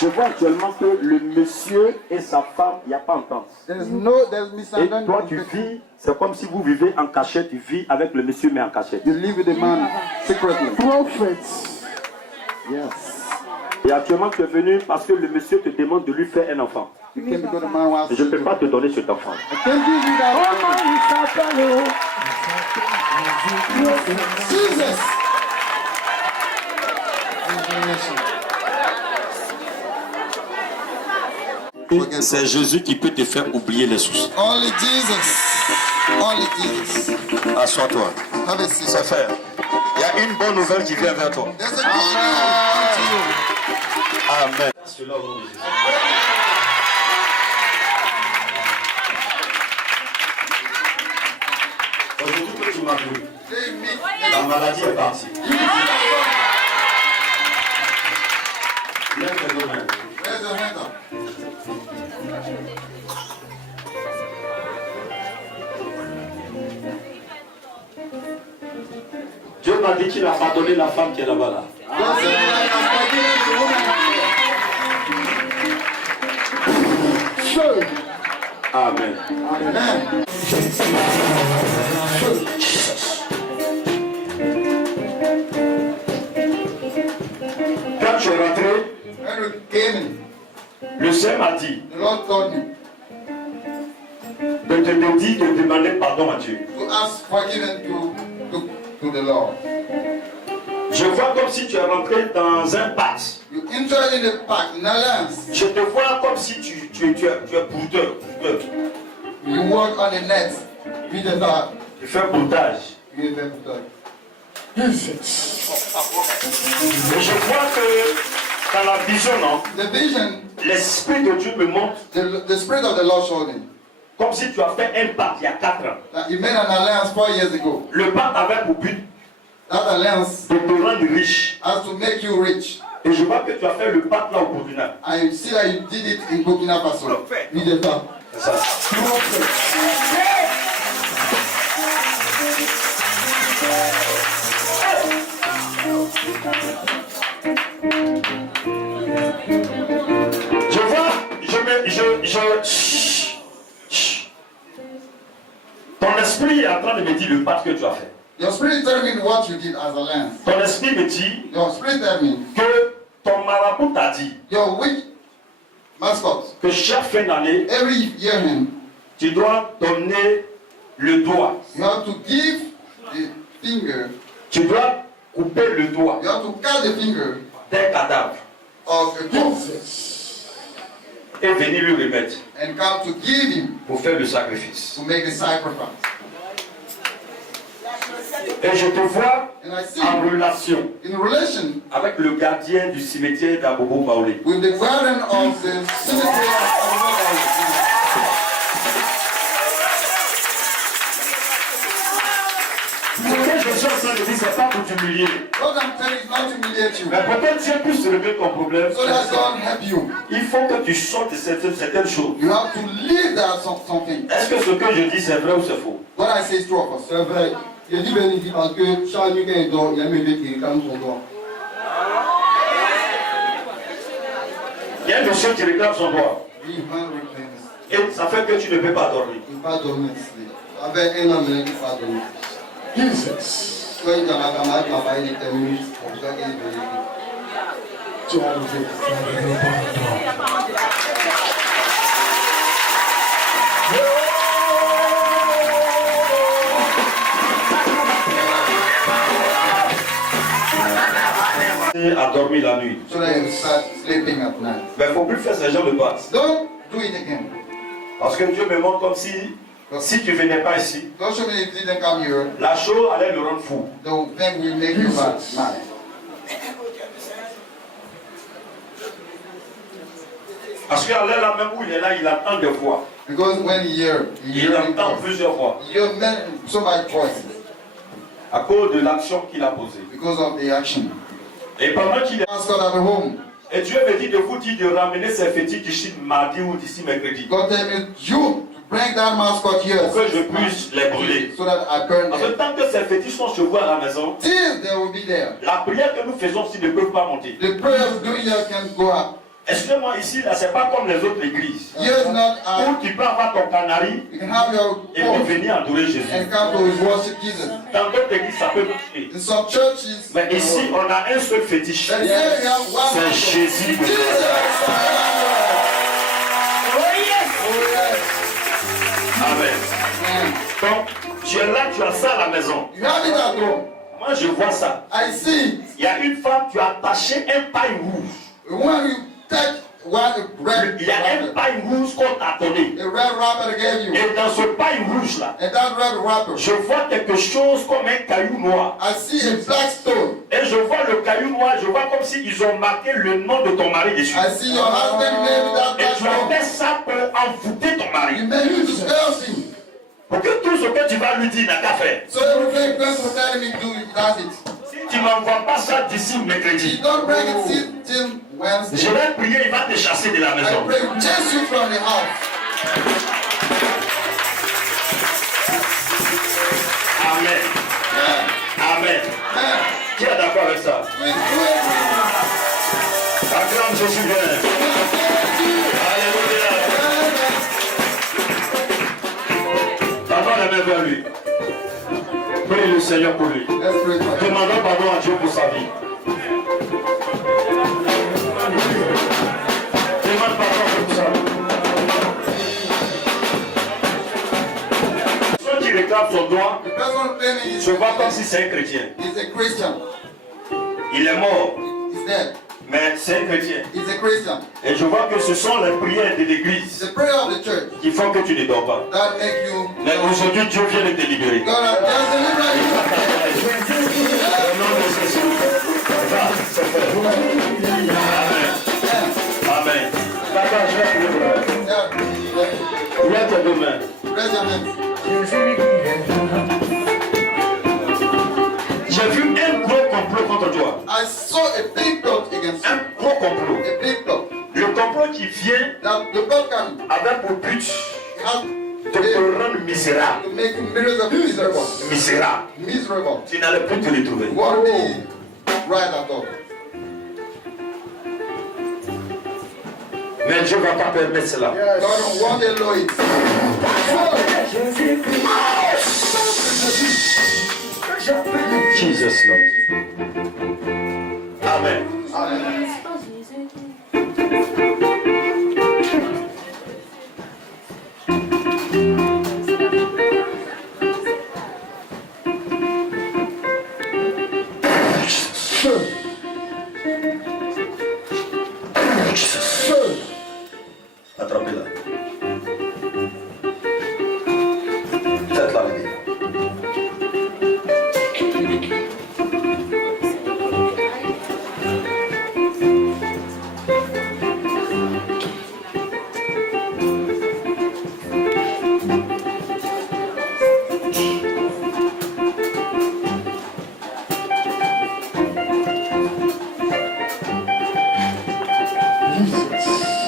Je vois actuellement que le monsieur et sa femme, il n'y a pas entente. There's Et toi, misunderstanding. tu vis, c'est comme si vous vivez en cachette, tu vis avec le monsieur mais en cachette. You live with the man secretly. Prophets. Yes. Et actuellement, tu es venu parce que le monsieur te demande de lui faire un enfant. You came because the man wants Et je ne peux pas te donner cet enfant. I can't give you that. Jesus. C'est Jésus qui peut te faire oublier les soucis. Only Jesus. Only Jesus. Assois-toi. Have a seat. C'est faire. Il y a une bonne nouvelle qui vient vers toi. There's a good news to you. Amen. Aujourd'hui que tu m'as vu, la maladie est partie. Lève tes deux mains. Raise your hand up. Dieu m'a dit qu'il a pardonné la femme qui est là-bas là. God said I have forgiven the woman. Sure. Amen. Amen. Quand tu es rentré, When we came in, le Seigneur m'a dit the Lord told me de te dire de demander pardon à Dieu. to ask forgiveness to the Lord. Je vois comme si tu es rentré dans un pacte. You entered in the pact, in alliance. Je te vois comme si tu es brouteur. You work on the net with the Lord. Tu fais broutage. With the Lord. Et je vois que dans la vision, non? The vision, L'Esprit de Dieu me montre the Spirit of the Lord showed me comme si tu as fait un pacte il y a 4 ans. that you made an alliance 4 years ago. Le pacte avait pour but That alliance de te rendre riche. has to make you rich. Et je vois que tu as fait le pacte là au Burkina. And you see that you did it in Burkina Faso. With the Lord. C'est ça. Je vois, ton esprit est en train de me dire le pacte que tu as fait. Your spirit tell me what you did as alliance. Ton esprit me dit Your spirit tell me que ton marabout t'a dit your witch mascot. que chaque fin d'année, Every year end, tu dois donner le doigt. you have to give the finger. Tu dois couper le doigt You have to cut the finger d'un cadavre of a corpse et venir lui remettre and come to give him pour faire le sacrifice. to make the sacrifice. Et je te vois And I see en relation in relation avec le gardien du cimetière d'Abobo Baoulé. with the guardian of the cemetery of Ce que je suis en train de dire, c'est pas pour t'humilier. What I'm telling you is not to humiliate you. Mais peut-être Dieu puisse régler ton problème. So that God help you. Il faut que tu sortes de certaines choses. You have to leave that something. Est-ce que ce que je dis c'est vrai ou c'est faux? What I say is true of us. C'est vrai. Il dit bénédict parce que chaque nuit qu'il dort, il y a même des qui réclament son droit. Il y a un monsieur qui réclame son droit. Leave man reclaims. Et ça fait que tu ne peux pas dormir. Il ne peut pas dormir. Avec un an, il ne peut pas dormir. Jesus. Quand il y a la camarade qui travaille, il termine pour ça qu'il est bénédict. Tu vas nous dire. À dormir la nuit. So that you start sleeping at night. Mais il ne faut plus faire ce genre de passe. Don't do it again. Parce que Dieu me montre comme si tu ne venais pas ici, Don't show me if you didn't come here. la chose allait le rendre fou. The thing will make you mad. Parce qu'à l'heure là même où il est là, il attend des voix. Because when il entend plusieurs fois. you hear so much voices. À cause de l'action qu'il a posée. Because of the action. Et pendant qu'il est mascot at home. Et Dieu me dit de vous dire de ramener ces fétiches d'ici mardi ou d'ici mercredi. God tell me you bring that mascot here. Pour que je puisse les brûler. So that I burn Parce que tant que ces fétiches sont chez vous à la maison, till they will be there. La prière que nous faisons ici ne peut pas monter. The prayers doing here can go up. Excusez-moi, ici, là, c'est pas comme les autres églises. Yes, not où tu peux avoir ton canari you can have your et puis venir adorer Jésus. and come to worship Jesus. Dans d'autres églises, ça peut marcher. In some churches, mais ici, on a un seul fétiche. Yes. C'est Jésus. Amen. Donc, tu es là, tu as ça à la maison. You have it at home. Moi, je vois ça. I see. Il y a une femme, tu as attaché un paille rouge. When you take one red, il y a un paille rouge qu'on t'a donné. A red wrapper they gave you. Et dans ce paille rouge là, and that red wrapper, je vois quelque chose comme un caillou noir. I see a black stone. Et je vois le caillou noir, je vois comme s'ils ont marqué le nom de ton mari dessus. I see your husband name that Et tu as fait ça pour envoûter ton mari. You made him to spell him. Pour que tout ce que tu vas lui dire n'a qu'à faire. So everything God will tell me to do, he does it. Si tu m'envoies pas ça d'ici mercredi, you don't bring it till Wednesday. Je vais prier, il va te chasser de la maison. I pray, chase you from the house. Amen. Amen. Qui est d'accord avec ça? Acclame Jésus bien. Alléluia. Pardon la main vers lui. Prie le Seigneur pour lui. Demandons pardon à Dieu pour sa vie. Demande pardon pour ça. Ceux qui réclament son droit, je vois comme si c'est un chrétien. He's a Christian. Il est mort. He's dead. Mais c'est un chrétien. He's a Christian. Et je vois que ce sont les prières de l'église The prayer of the church qui font que tu ne dors pas. that make you. Mais aujourd'hui, Dieu vient de te libérer. God has just delivered you. Au nom de Jésus. Va, c'est fait. Amen. Amen. Papa, je vais prier pour toi. Lève tes deux mains. Raise your hands. J'ai vu un gros complot contre toi. I saw a big plot against you. Un gros complot. A big plot. Le complot qui vient That the plot can avec pour but have de te rendre misérable. to make you miserable. Misérable. Miserable. Tu n'allais plus te retrouver. Won't be right at all. Mais Dieu ne va pas permettre cela. God won't allow it. Jesus Lord. Amen. Amen. Attrapez-la. Faites-la lever.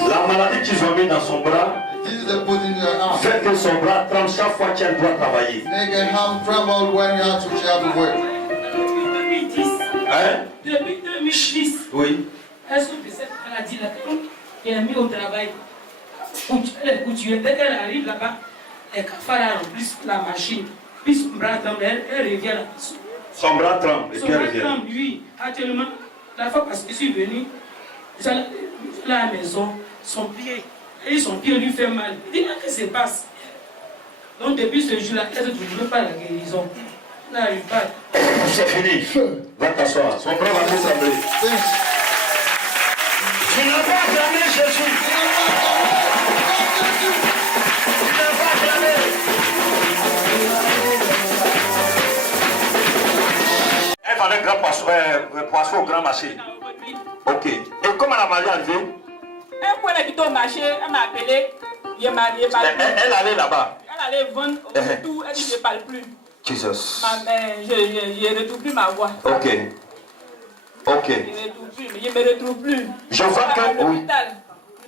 La maladie qu'ils ont mis dans son bras fait que son bras tremble chaque fois qu'elle doit travailler. Make a hand tremble when you have to work. Hein? Depuis 2010, Oui. est-ce que cette maladie-là, elle est mise au travail? Elle est couturière. Dès qu'elle arrive là-bas, elle remplissent la machine. Puis son bras tremble, elle revient là. Son bras tremble et Son puis elle bras revient. tremble, oui. Actuellement, la fois parce que je suis venu, à la maison, son pied lui fait mal. Il dit, qu'est-ce qui se passe? Donc depuis ce jour-là, elle ne trouve pas la guérison. Elle n'arrive pas. C'est fini. Va t'asseoir. Son bras va tout trembler. Tu n'as pas acclamé Jésus. Tu n'as pas acclamé. Elle va aller grand poisson au grand marché. Ok. Et comment la maladie est arrivée? Un point de au marché, elle m'a appelé. Elle allait là-bas. Elle allait vendre tout, elle dit je ne parle plus. Jesus. Je ne retrouve plus ma voix. Ok. Ok. Je ne me retrouve plus. Je vois que...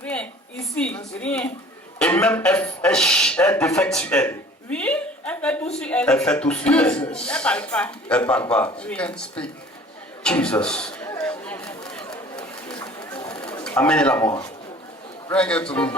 Rien. Ici, rien. Et même elle défecte sur elle. Oui, elle fait tout sur elle. Elle fait tout sur elle. Elle ne parle pas. Elle parle pas. Oui. Jesus. Amenez-la moi. Bring it to me.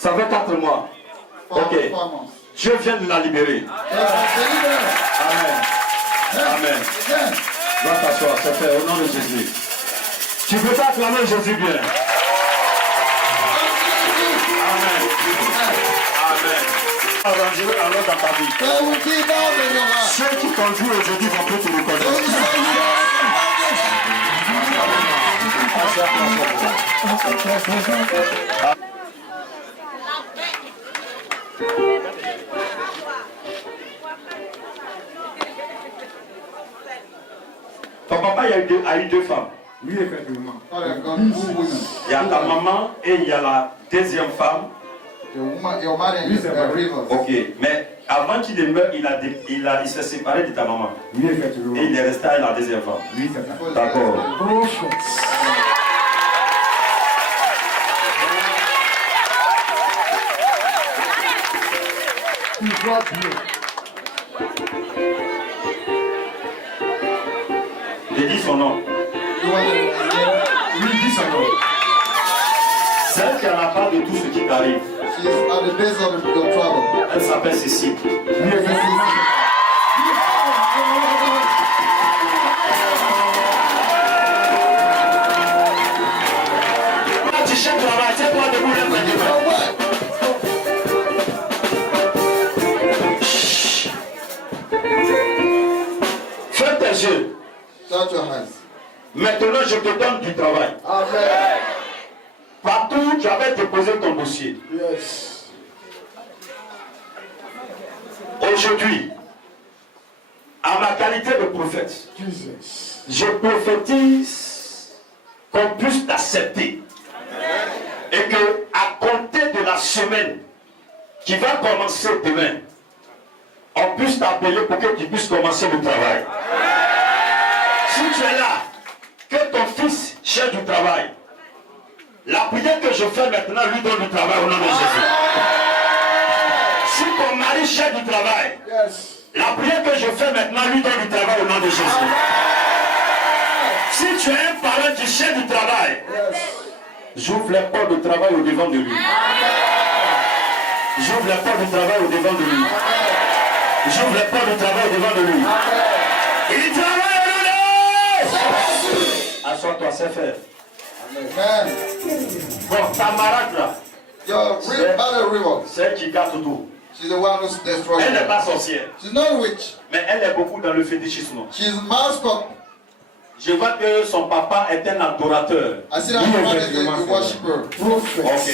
Ça fait 4 mois. Ok. Dieu vient de la libérer. Amen. Amen. Va t'asseoir, c'est fait au nom de Jésus. Tu peux pas acclamer Jésus bien. Amen. Amen. Alors dans ta vie. Ceux qui conduisent aujourd'hui vont plus te reconnaître. Ton papa a eu deux femmes. Oui, effectivement. Il y a ta maman et il y a la deuxième femme. Ok, mais avant qu'il ne meure, il s'est séparé de ta maman. Oui, effectivement. Et il est resté avec la deuxième femme. Oui, c'est ça. D'accord. Il voit Dieu. J'ai dit son nom. Oui, dis son nom. Celle qui n'a pas de tout ce qui t'arrive. Elle s'appelle Cécile. Oui, effectivement. Tu cherches travail, tiens-toi debout là maintenant. Ferme tes yeux. Maintenant, je te donne du travail. Amen. Partout, tu avais déposé ton dossier. Yes. Aujourd'hui, à ma qualité de prophète, je prophétise qu'on puisse t'accepter. Et que, à compter de la semaine qui va commencer demain, on puisse t'appeler pour que tu puisses commencer le travail. Si tu es là, que ton fils cherche du travail, la prière que je fais maintenant lui donne du travail au nom de Jésus. Si ton mari cherche du travail, la prière que je fais maintenant lui donne du travail au nom de Jésus. Si tu es un parent qui cherche du travail, J'ouvre les portes de travail au devant de lui. J'ouvre les portes de travail au devant de lui. J'ouvre les portes de travail au devant de lui. Il travaille au devant. Assois-toi, c'est fait. Amen. Bon, ta marade là. Your mother river. C'est elle qui gâte tout. She's the one who's destroying. Elle n'est pas sorcière. She's not a witch. Mais elle est beaucoup dans le fétichisme. She's mascot. Je vois que son papa est un adorateur. I see that her father is a worshiper. Prophet. Ok.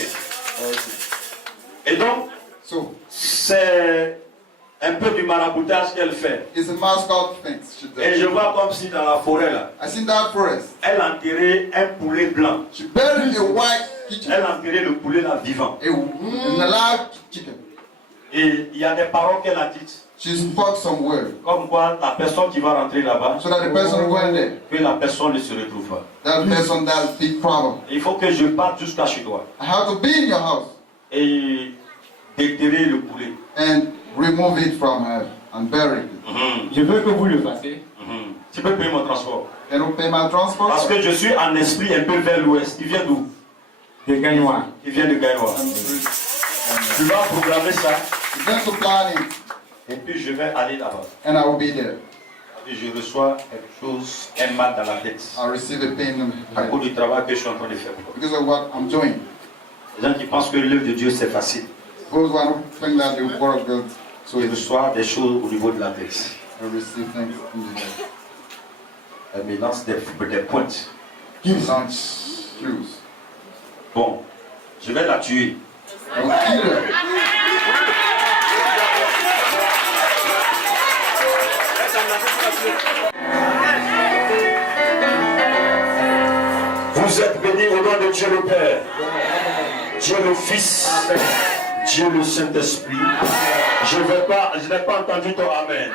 Et donc, c'est un peu du maraboutage qu'elle fait. It's a mascot thing. Et je vois comme si dans la forêt là. I see that forest. Elle a enterré un poulet blanc. She buried a white chicken. Elle a enterré le poulet là vivant. A live chicken. Et il y a des paroles qu'elle a dites. She spoke some word. Comme quoi la personne qui va rentrer là-bas. So that the person going there. Que la personne ne se retrouve pas. That person that's big problem. Il faut que je parte jusqu'à chez toi. I have to be in your house. Et déterrer le poulet. And remove it from her and bury it. Je veux que vous le fassiez. Tu peux payer mon transport. Can you pay my transport? Parce que je suis en esprit un peu vers l'ouest. Il vient d'où? De Gagnois. Il vient de Gagnois. Tu vas programmer ça. You're going to plan it. Et puis je vais aller là-bas. And I will be there. Et je reçois quelque chose, un mal dans la tête. I receive a pain à cause du travail que je suis en train de faire. Because of what I'm doing. Les gens qui pensent que l'œuvre de Dieu c'est facile. Those who think that the word of God. So je reçois des choses au niveau de la tête. I receive things in the head. Elle me lance des pointes. Bon, je vais la tuer. I will kill her. Vous êtes bénis au nom de Dieu le Père, Dieu le Fils, Dieu le Saint-Esprit. Je n'ai pas entendu ton Amen.